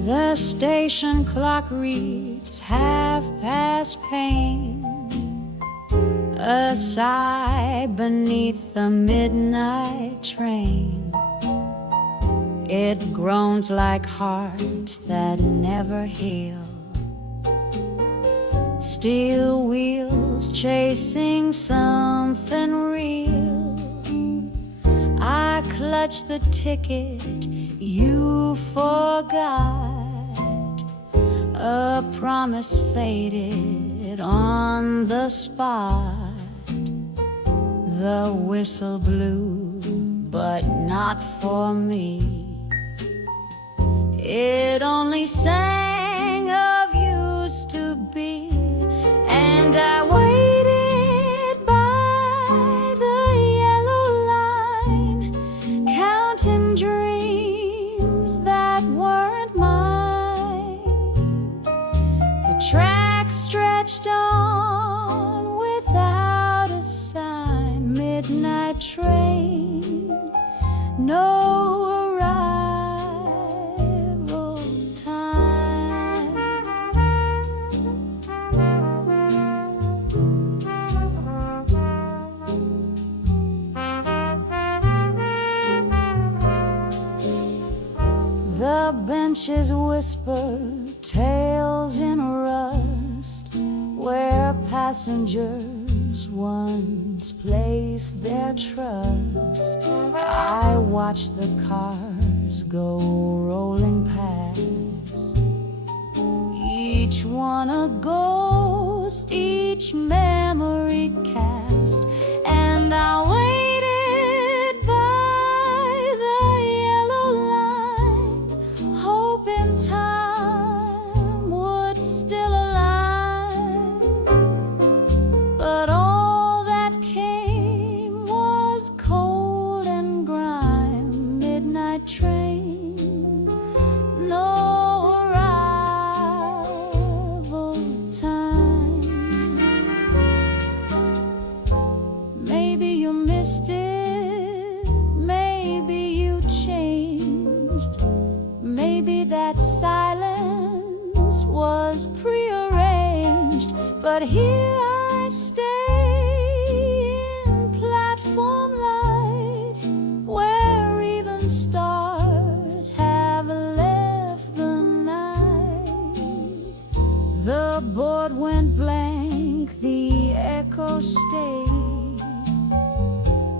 The station clock reads 1/2 pain. A sigh beneath the midnight train. It groans like hearts that never heal. Steel wheels chasing something real. I clutch the ticket you forgot. A promise faded on the spot. The whistle blew, but not for me. It only sang of used to be, and I waited by the yellow line, counting dreams that weren't mine. The track stretched on without a sign. Midnight train, no arrival time. The benches whisper tales in rust, where passengers once placed their trust. I watch the cars go rolling past, each one a ghost, each memory cast, and I waited by the yellow line, hoping time would still align. But all that came was cold and grime. Midnight train, no arrival time. Maybe you missed it, maybe you changed, maybe that silence was prearranged. But here I stay in platform light, where even stars have left the night. The board went blank, the echo stayed,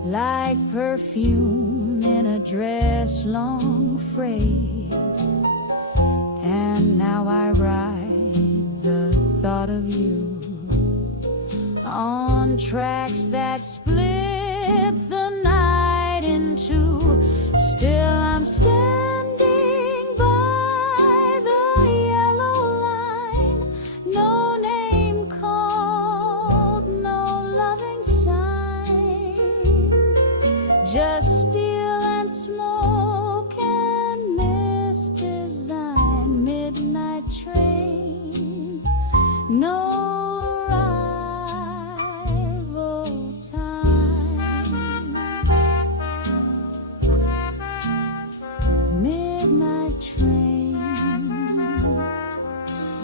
like perfume in a dress long frayed. And now I ride the thought of you on tracks that split the night in two. Still I'm standing by the yellow line, no name called, no loving sign, just steel and smoke and mist design. Midnight train, no arrival time. Midnight train,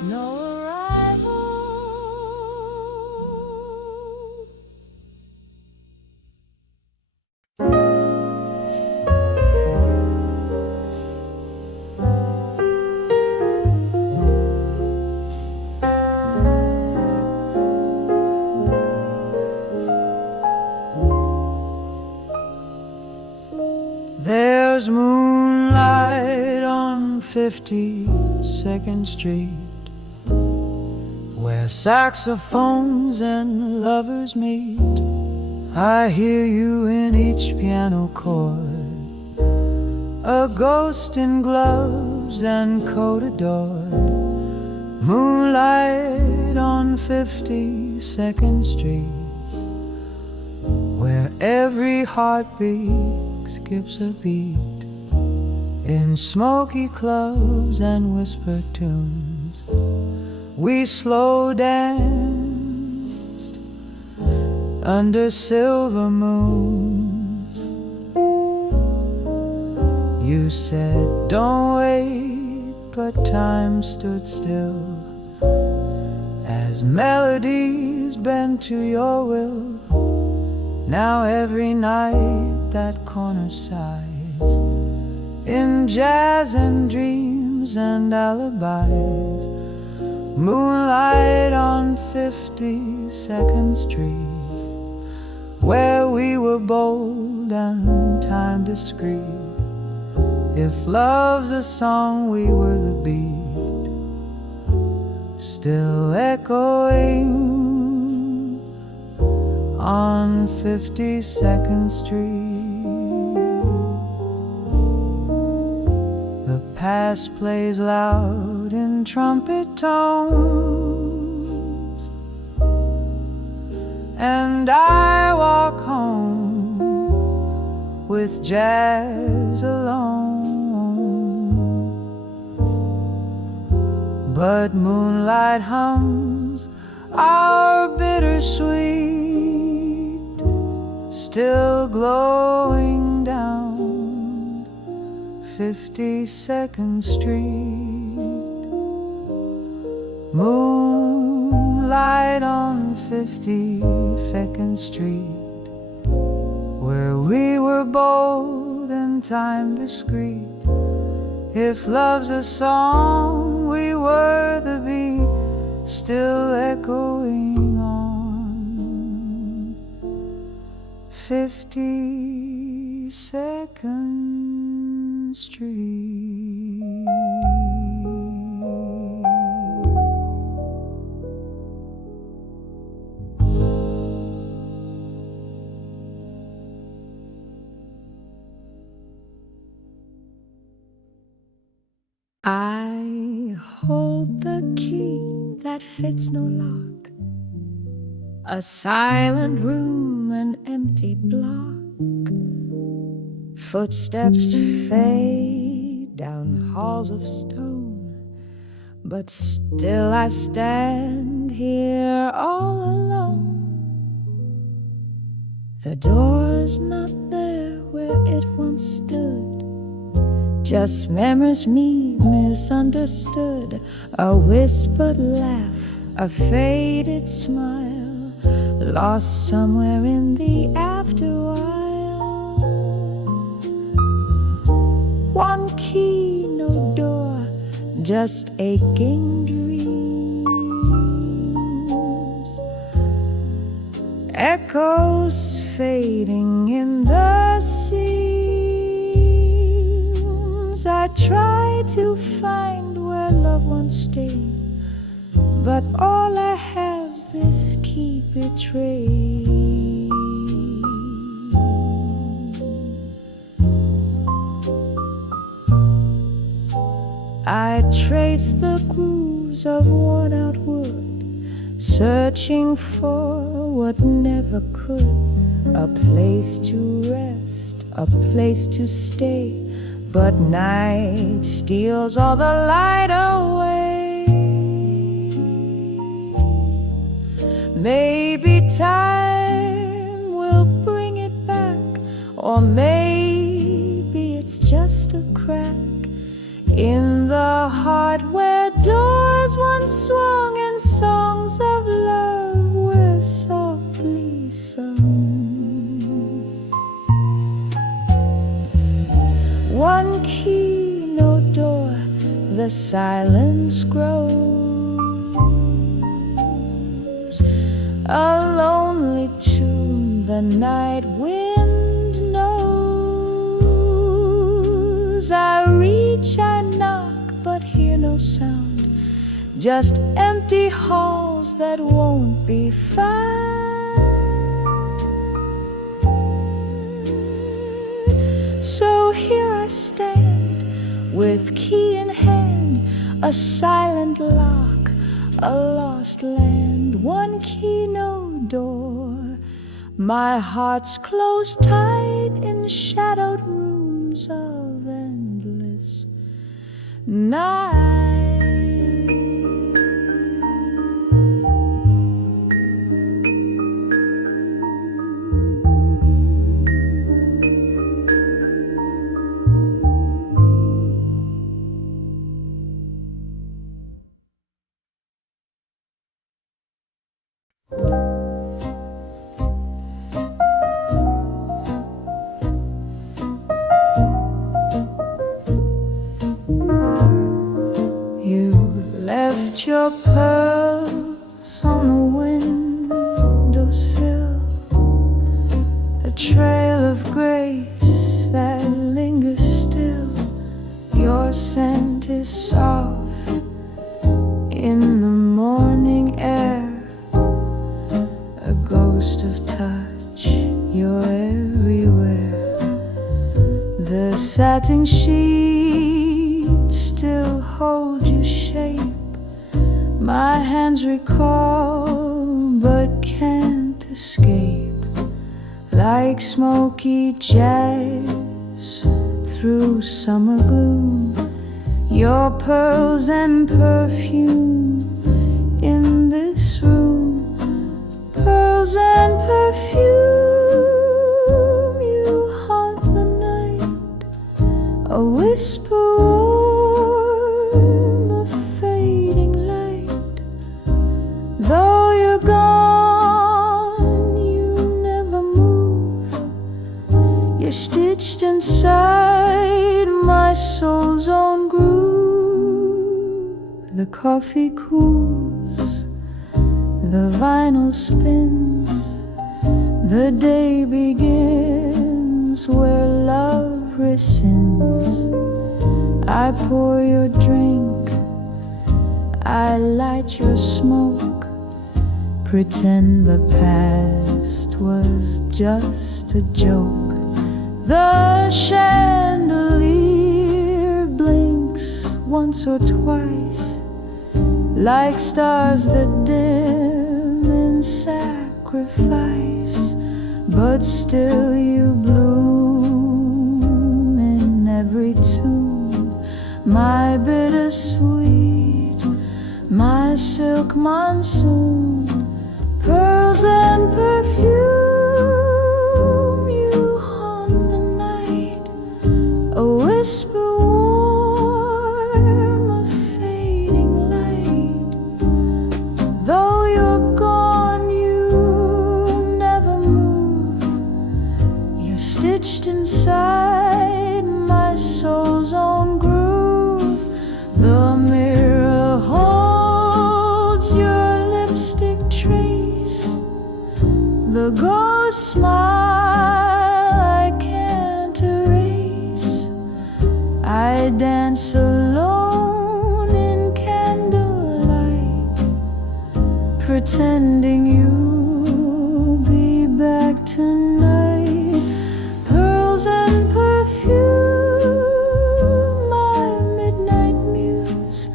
no arrival. There's moonlight on 52nd Street, where saxophones and lovers meet. I hear you in each piano chord, a ghost in gloves and coat adored. Moonlight on 52nd Street, where every heartbeat skips a beat, in smoky clubs and whispered tunes. We slow danced under silver moons. You said, don't wait, but time stood still, as melodies bent to your will. Now every night that corner sighs, in jazz and dreams and alibis. Moonlight on 52nd Street, where we were bold and time discreet. If love's a song, we were the beat. still echoing on 52nd Street. The past plays loud in trumpet tones, and I walk home with jazz alone. But moonlight hums our bittersweet, still glowing down 52nd Street. Moonlight on 52nd Street, where we were bold and time discreet. If love's a song, we were the beat, still echoing on 52nd Street. I hold the key that fits no lock, a silent room, an empty block. Footsteps fade down halls of stone, but still I stand here all alone. The door's not there where it once stood, just memories me misunderstood. A whispered laugh, a faded smile, lost somewhere in the afterwhile. One key, no door, just aching dreams, echoes fading in the seams. I try to find where love once stayed, but all I have's this key betrayed. I trace the grooves of worn out wood, searching for what never could. A place to rest, a place to stay, but night steals all the light away. Maybe time will bring it back, or maybe it's just a crack in the heart where doors once swung and songs of love were softly sung. One key, no door, the silence grows. A lonely tune the night wind knows. I reach, I knock, but hear no sound, just empty halls that won't be found. So here I stand, with key in hand, a silent lock, a lost land. One key, no door, my heart's closed tight in shadowed rooms of endless night. Your pearls on the windowsill, a trail of grace that lingers still. Your scent is soft in the satin sheets still hold your shape. My hands recall but can't escape, like smoky jazz through summer gloom. Your pearls and perfume in this room, pearls and perfume, you haunt the night, a whisper warm, a fading light. Though you're gone, you never move. You're stitched inside my soul's own groove. The coffee cools, the vinyl spins, the day begins where love rescinds. I pour your drink, I light your smoke, pretend the past was just a joke. The chandelier blinks once or twice, like stars that dim in sacrifice, but still you bloom in every tune. My bittersweet, my silk monsoon, pearls and perfume, you haunt the night, a whisper warm, a fading light. Though you're gone, you never move. You're stitched inside my soul's own groove. The mirror holds your lipstick trace, the ghost smile I can't erase. I dance alone in candlelight, pretending you'll be back tonight. Pearls and perfume, my midnight muse,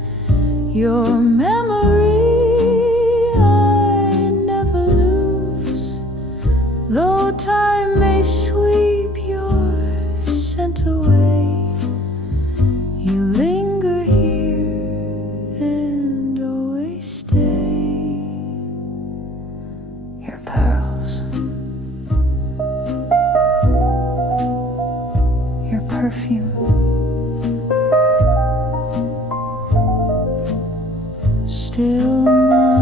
your memory I never lose. Though time may sweep your scent away, you linger here and always stay. Your pearls, your perfume, still mine.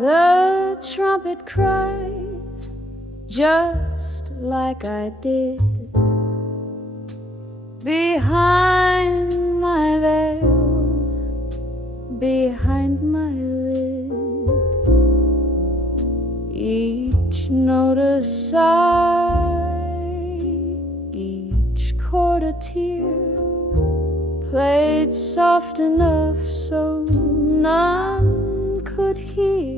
The trumpet cried just like I did behind my veil, behind my lid. Each note a sigh, each chord a tear, played soft enough so none could hear.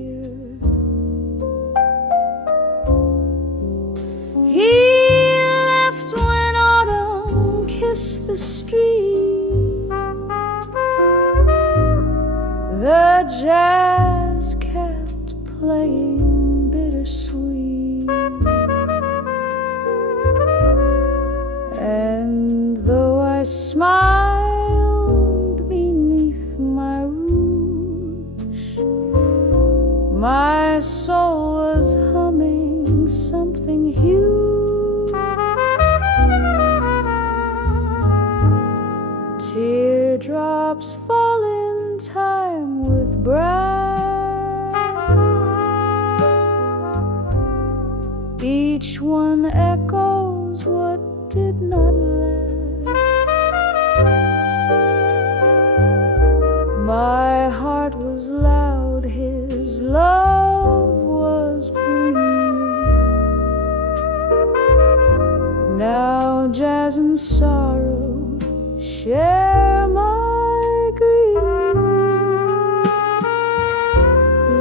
He left when autumn kissed the street. The jazz kept playing bittersweet, and though I smiled beneath my rouge, my soul was humming something huge. Teardrops fall in time with breath, each one echoes what sorrow, share my grief.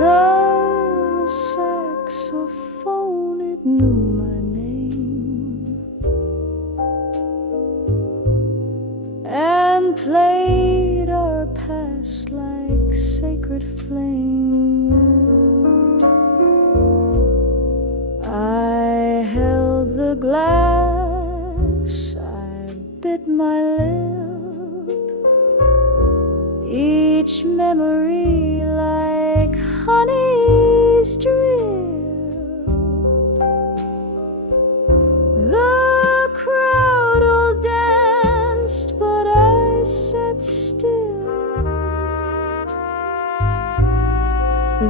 The saxophone, it knew my name and played our past like sacred flame. I held the glass, I bit my lip, each memory like honey's drip. The crowd all danced, but I sat still.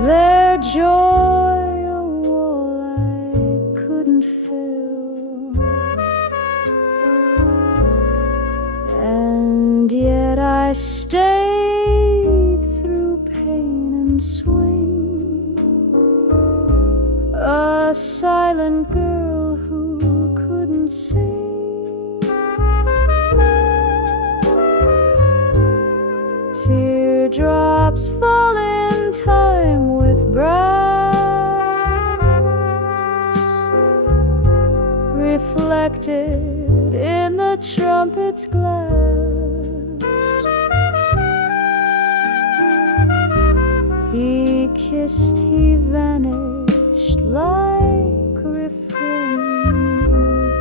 Their joy a wall I couldn't fill, and yet I stayed through pain and swing, a silent girl who couldn't sing. Teardrops fall in time with brass, reflected in the trumpet's glass. He kissed, he vanished like refrain.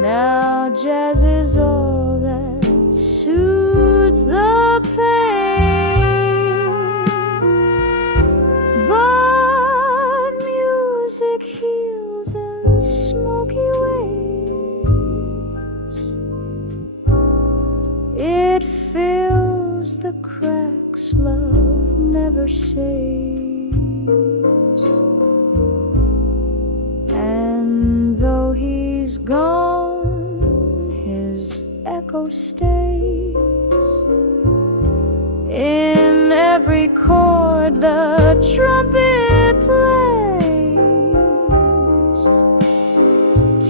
Now jazz is all that soothes the pain, but music heals in smoky waves. It fills the cracks love never saves, and though he's gone, his echo stays in every chord the trumpet plays.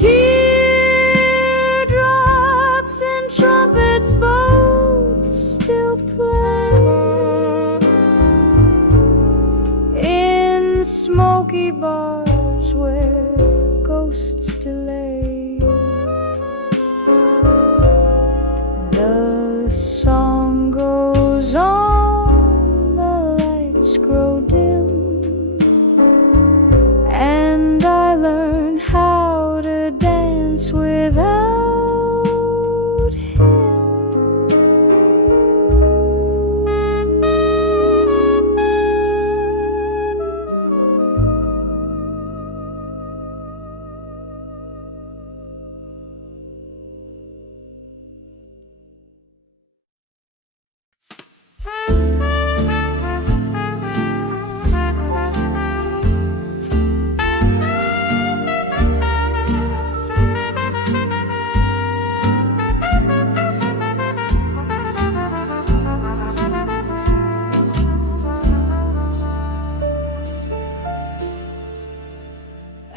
Teardrops and trumpets both still play in smoky bars where ghosts delay. The song goes on, the lights grow dim, and I learn how to dance without him.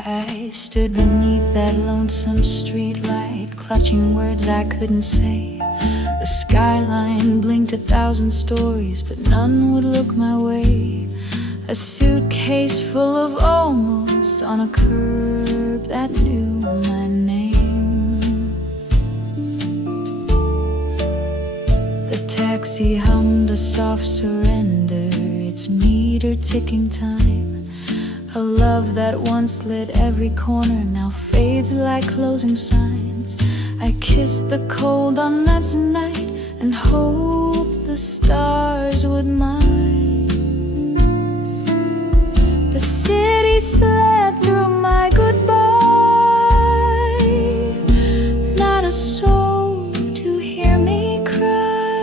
I stood beneath that lonesome streetlight, clutching words I couldn't say. The skyline blinked 1,000 stories, but none would look my way. A suitcase full of almost on a curb that knew my name. The taxi hummed a soft surrender, its meter ticking time. A love that once lit every corner now fades like closing signs. I kissed the cold on that night and hoped the stars would mind. The city slept through my goodbye, not a soul to hear me cry.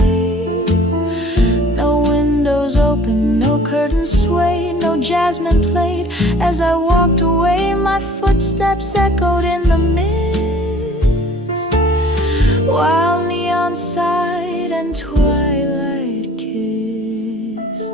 No windows open, no curtains swayed, no jasmine played. As I walked away, my footsteps echoed in the mist, while neon sighed and twilight kissed.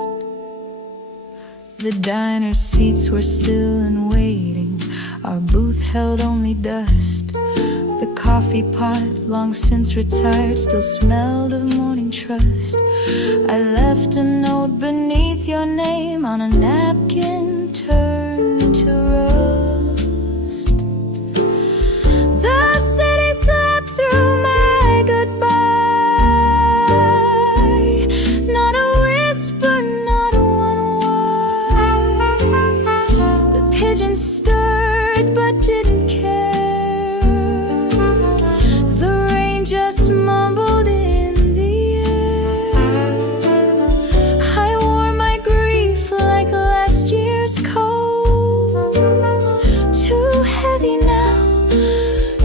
The diner seats were still and waiting, our booth held only dust. The coffee pot, long since retired, still smelled of morning trust. I left a note beneath your name on a napkin turned to rust. The city slept through my goodbye, not a whisper, not one word. The pigeons stirred but didn't care. Just mumbled in the air. I wore my grief like last year's coat, too heavy now,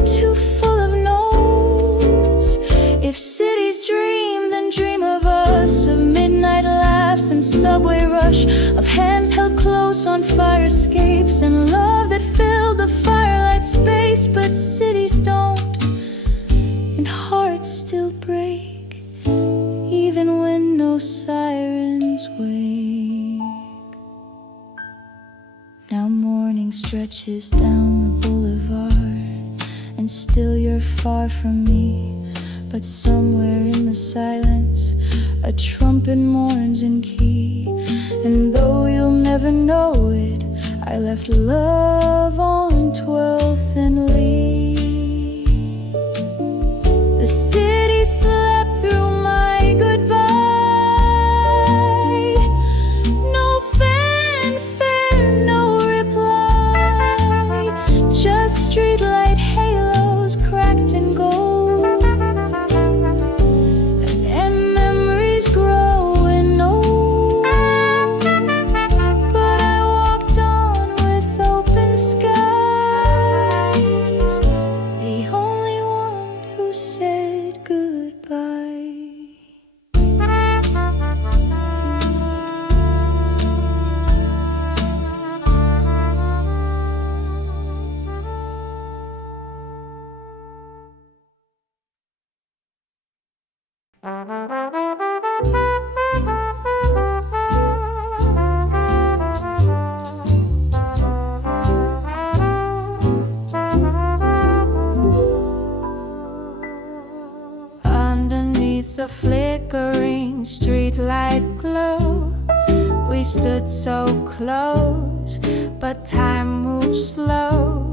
too full of notes. If cities dream, then dream of us, of midnight laughs and subway rush, of hands held close on fire escapes, and love that filled the firelight space. But cities don't, and hearts still break, even when no sirens wake. Now morning stretches down the boulevard, and still you're far from me. But somewhere in the silence, a trumpet mourns in key. And though you'll never know it, I left love on 12th and Lee. The city slept through my goodbye. No fanfare, no reply, just streetlight halos cracked in gold, and memories growing old. But I walked on with open skies, the only one who said goodbye. Underneath the flickering streetlight glow, we stood so close, but time moved slow.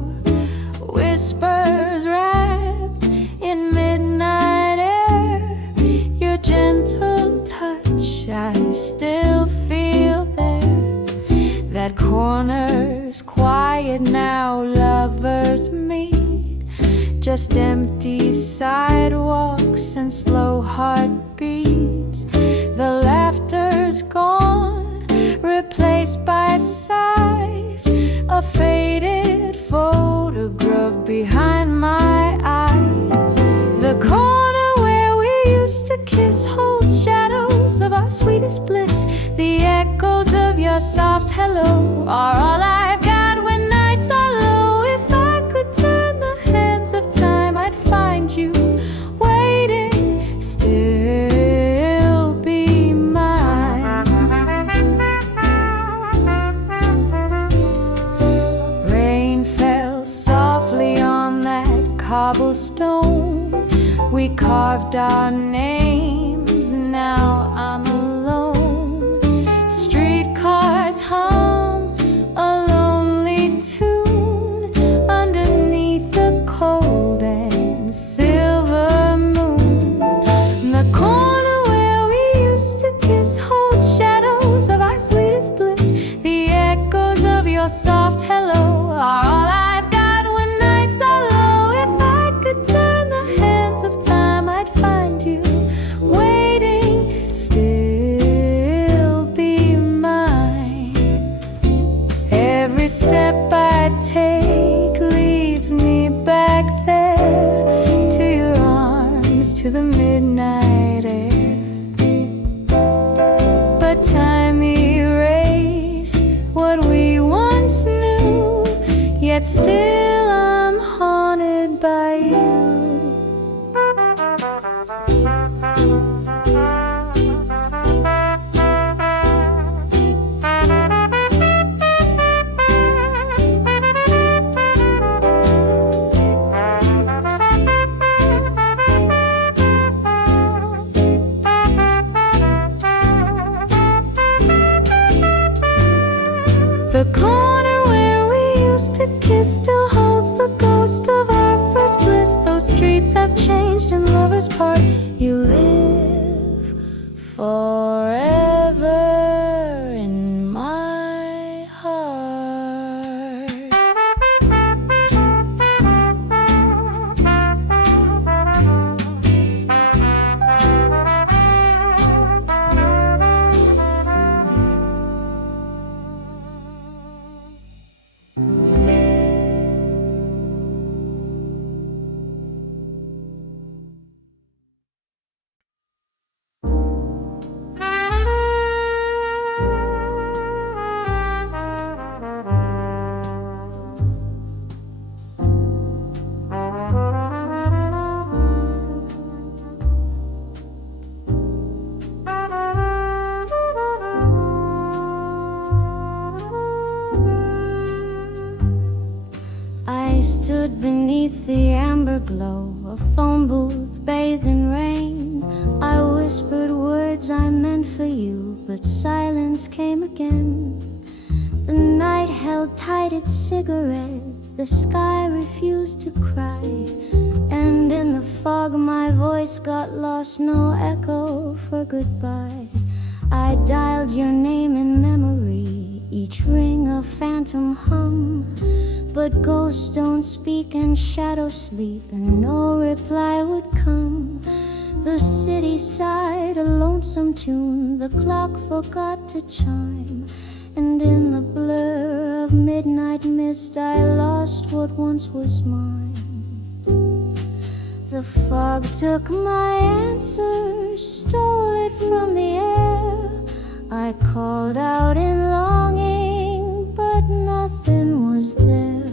Whispers wrapped in midnight air, your gentle touch I still feel there. That corner's quiet now, lovers meet, just empty sidewalks and slow heartbeats. The laughter's gone, replaced by sighs, a faded photograph behind my eyes. The corner where we used to kiss holds shadows of our sweetest bliss. The echoes of your soft hello are all I've got when nights are low. If I could turn the hands of time, I'd find you waiting, still be mine. Rain fell softly on that cobblestone. We carved our names, now I'm alone. Streetcars hum a lonely tune underneath the cold and silver moon. The corner where we used to kiss holds shadows of our sweetest bliss. The echoes of your soft hello are all I've got when nights are low. If I could turn the hands of time, I'd find you waiting, still be mine. Every step I take leads me back there, to your arms, to the midnight air. But time erased what we once knew, yet still I'm haunted by you. kiss still holds the ghost of our first bliss. Those streets have changed and lovers part. You live forever in my heart. I stood beneath the amber glow, a phone booth bathed in rain. I whispered words I meant for you, but silence came again. The night held tight its cigarette, the sky refused to cry, and in the fog my voice got lost, no echo for goodbye. I dialed your name in memory, each ring a phantom hum. But ghosts don't speak and shadows sleep, and no reply would come. The city sighed a lonesome tune, the clock forgot to chime, and in the blur of midnight mist I lost what once was mine. The fog took my answer, stole it from the air. I called out in longing, but nothing was there.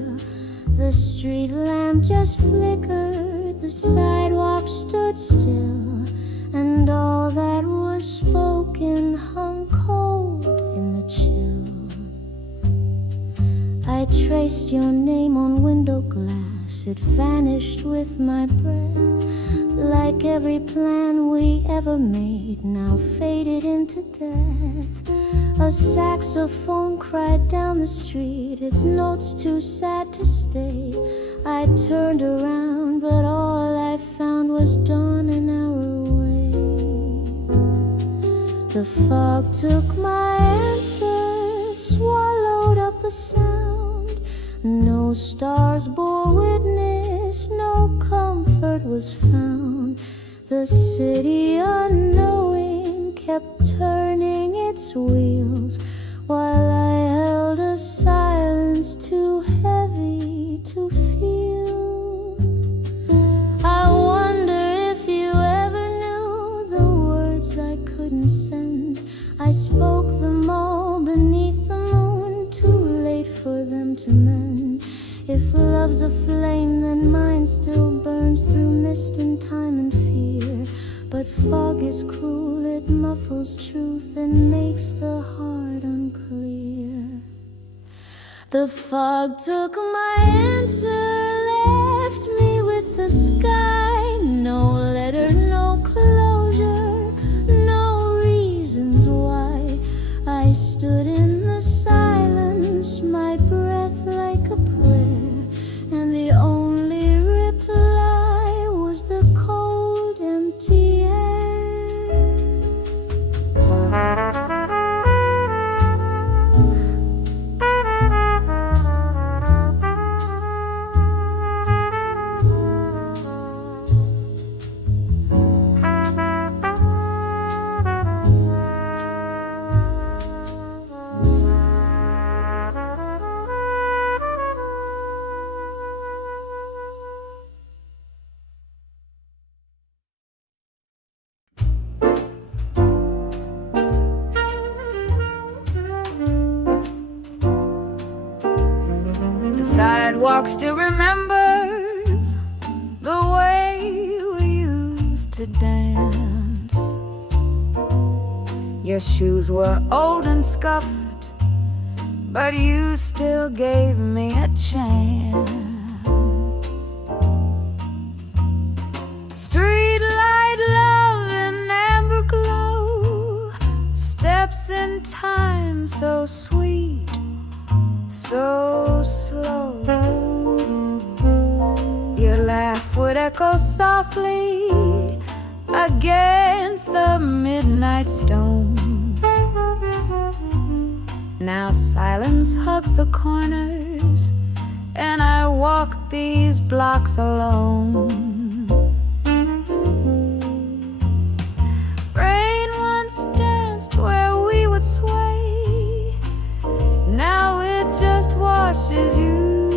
The street lamp just flickered, the sidewalk stood still, and all that was spoken hung cold in the chill. I traced your name on window glass, it vanished with my breath, like every plan we ever made, now faded into death. A saxophone cried down the street, its notes too sad to stay. I turned around, but all I found was dawn an hour away. The fog took my answer, swallowed up the sound. No stars bore witness, no comfort was found. The city unknowing kept turning its wheels, while I held a silence too heavy to feel. I wonder if you ever knew the words I couldn't send. I spoke them all beneath the moon, too late for them to mend. If love's a flame, then mine still burns through mist and time and fear. But fog is cruel, it muffles truth and makes the heart unclear. The fog took my answer, left me with the sky. No letter, no closure, no reasons why. I stood in the silence, my breath like a prayer, and the only reply was the cold, empty air. The sidewalk still remembers the way we used to dance. Your shoes were old and scuffed, but you still gave me a chance. Streetlight love and amber glow, steps in time so sweet, so slow. Your laugh would echo softly against the midnight stone. Now silence hugs the corners, and I walk these blocks alone. Rain once danced where we would sway, now it just washes you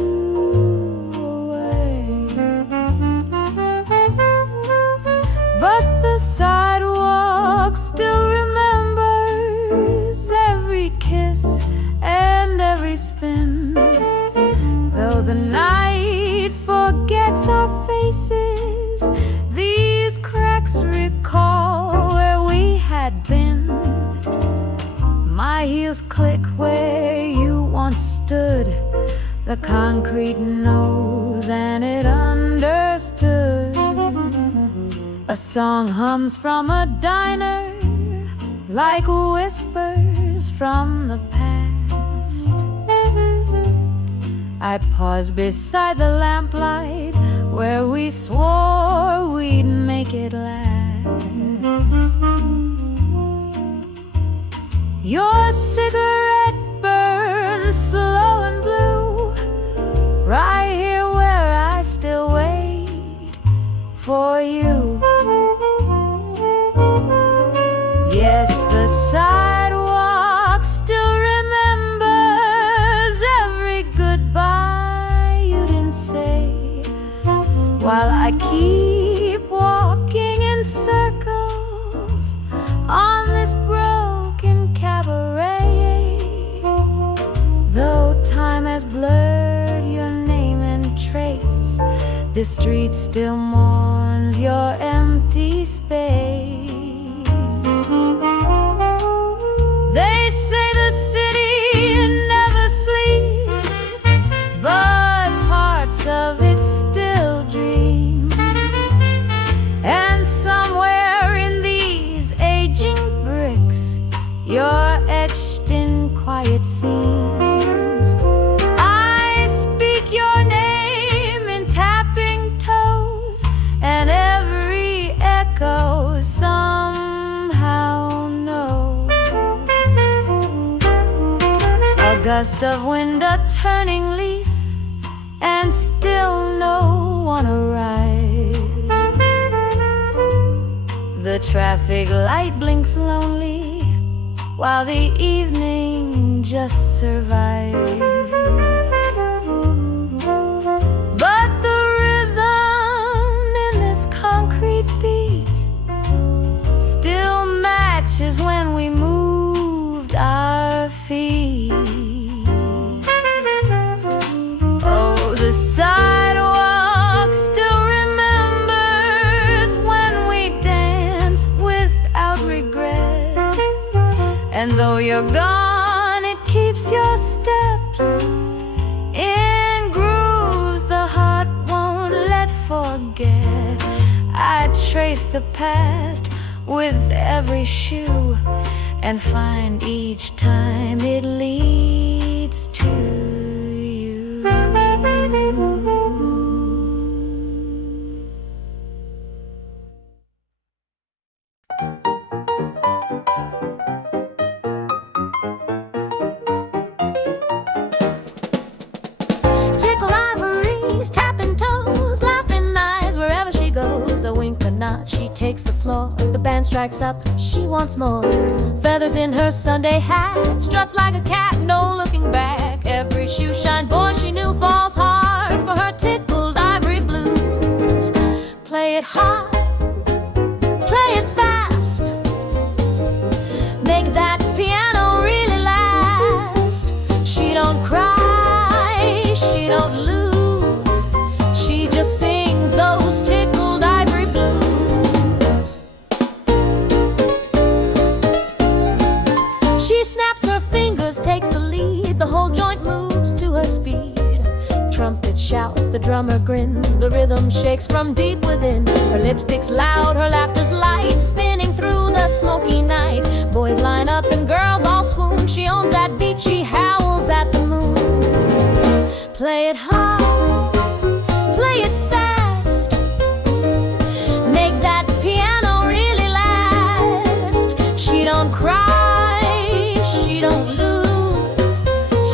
away. But the sidewalk still remembers every kiss and every spin. Though the night forgets our faces, these cracks recall where we had been. My heels click where you once stood. The concrete knows and it understood. A song hums from a diner like whispers from the past. I pause beside the lamplight where we swore we'd make it last. Your cigarette burns slow and blue, right here where I still wait for you. Yes, the sidewalk still remembers every goodbye you didn't say, while I keep walking in circles on this broken cabaret. Though time has blurred your name and trace, the street still mourns your empty space. They say the city never sleeps, but parts of it still dream. And somewhere in these aging bricks, you're etched in quiet scenes. I speak your name in tapping toes, and every echo somehow knows. A gust of wind, a turning leaf, and still no one arrives. The traffic light blinks lonely while the evening just survives. But the rhythm in this concrete beat still matches when we moved our feet. Oh, the sidewalk still remembers when we danced without regret. And though you're gone, it keeps your steps in grooves the heart won't let forget. I trace the past with every shoe and find each time it leads to you. Tickle ivories, tapping toes, laughing eyes wherever she goes. A wink, a nod, she takes the floor. The band strikes up, she wants more. Feathers in her Sunday hat, struts like a cat, no looking back. Every shoe shine boy she knew falls hard for her tickled ivory blues. Play it hard, play it fast, make that piano really last. She don't cry, she don't lose, she just sings those tickled ivory blues. She snaps her fingers, takes the lead, the whole joint moves to her speed. Trumpets shout, the drummer grins, the rhythm shakes from deep within. Her lipstick's loud, her laughter's light, spinning through the smoky night. Boys line up and girls all swoon, she owns that beat, she howls at the moon. Play it hard, play it fast, make that piano really last. She don't cry, she don't lose,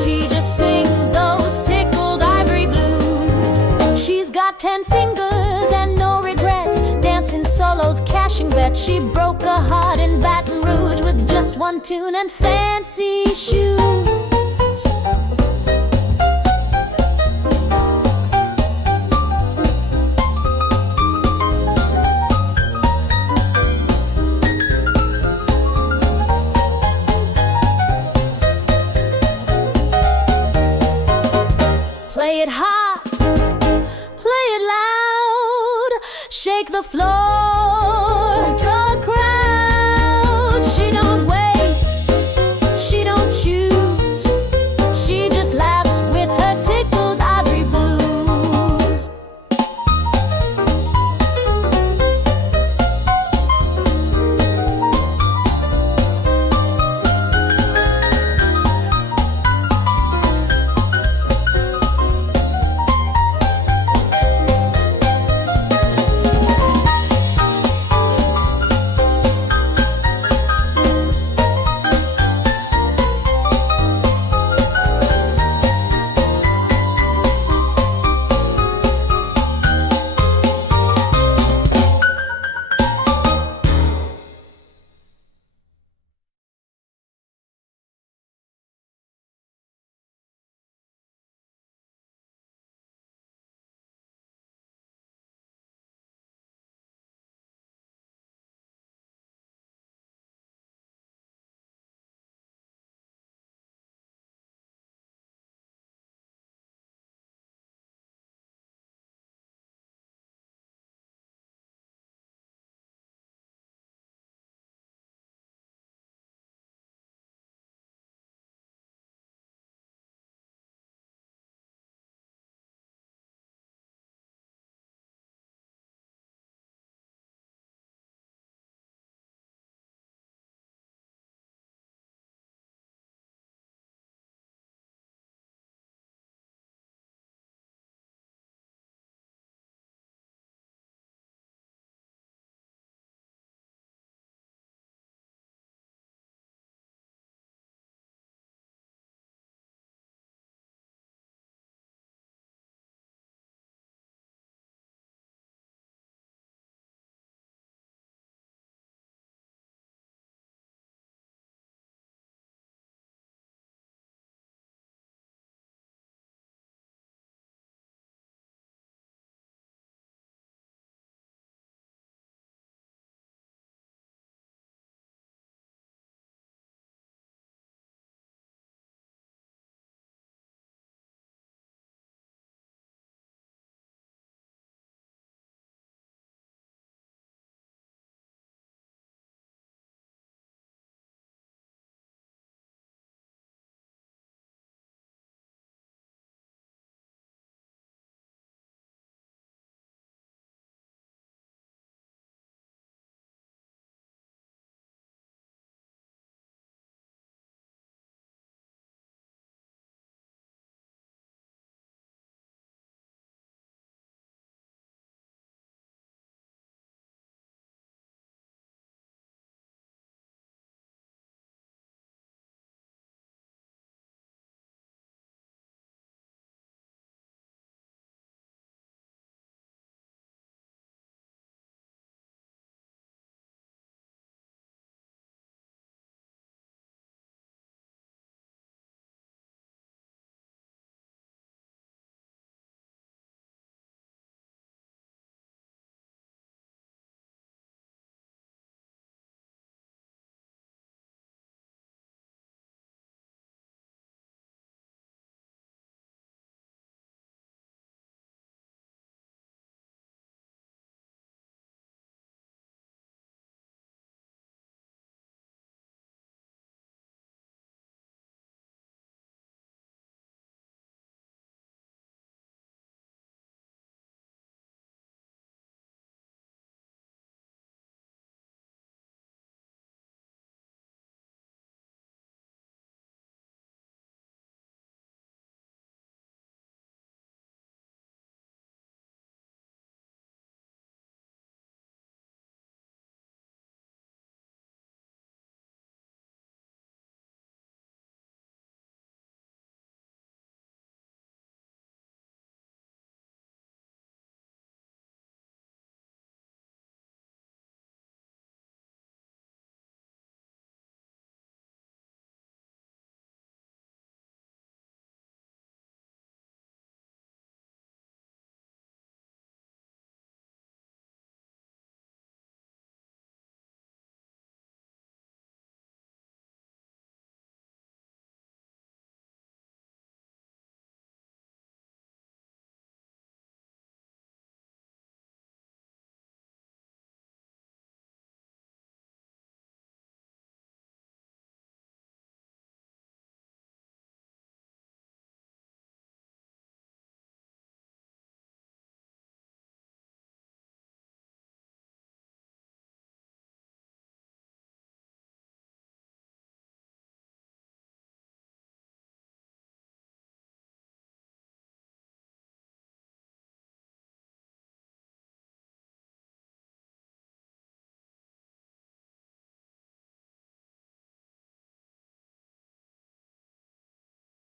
she just sings those tickled ivory blues. She's got 10 fingers and no regrets, dancing solos, cashing bets. She broke a heart in Baton Rouge with just one tune and fancy shoes. Play it hot, play it loud, shake the floor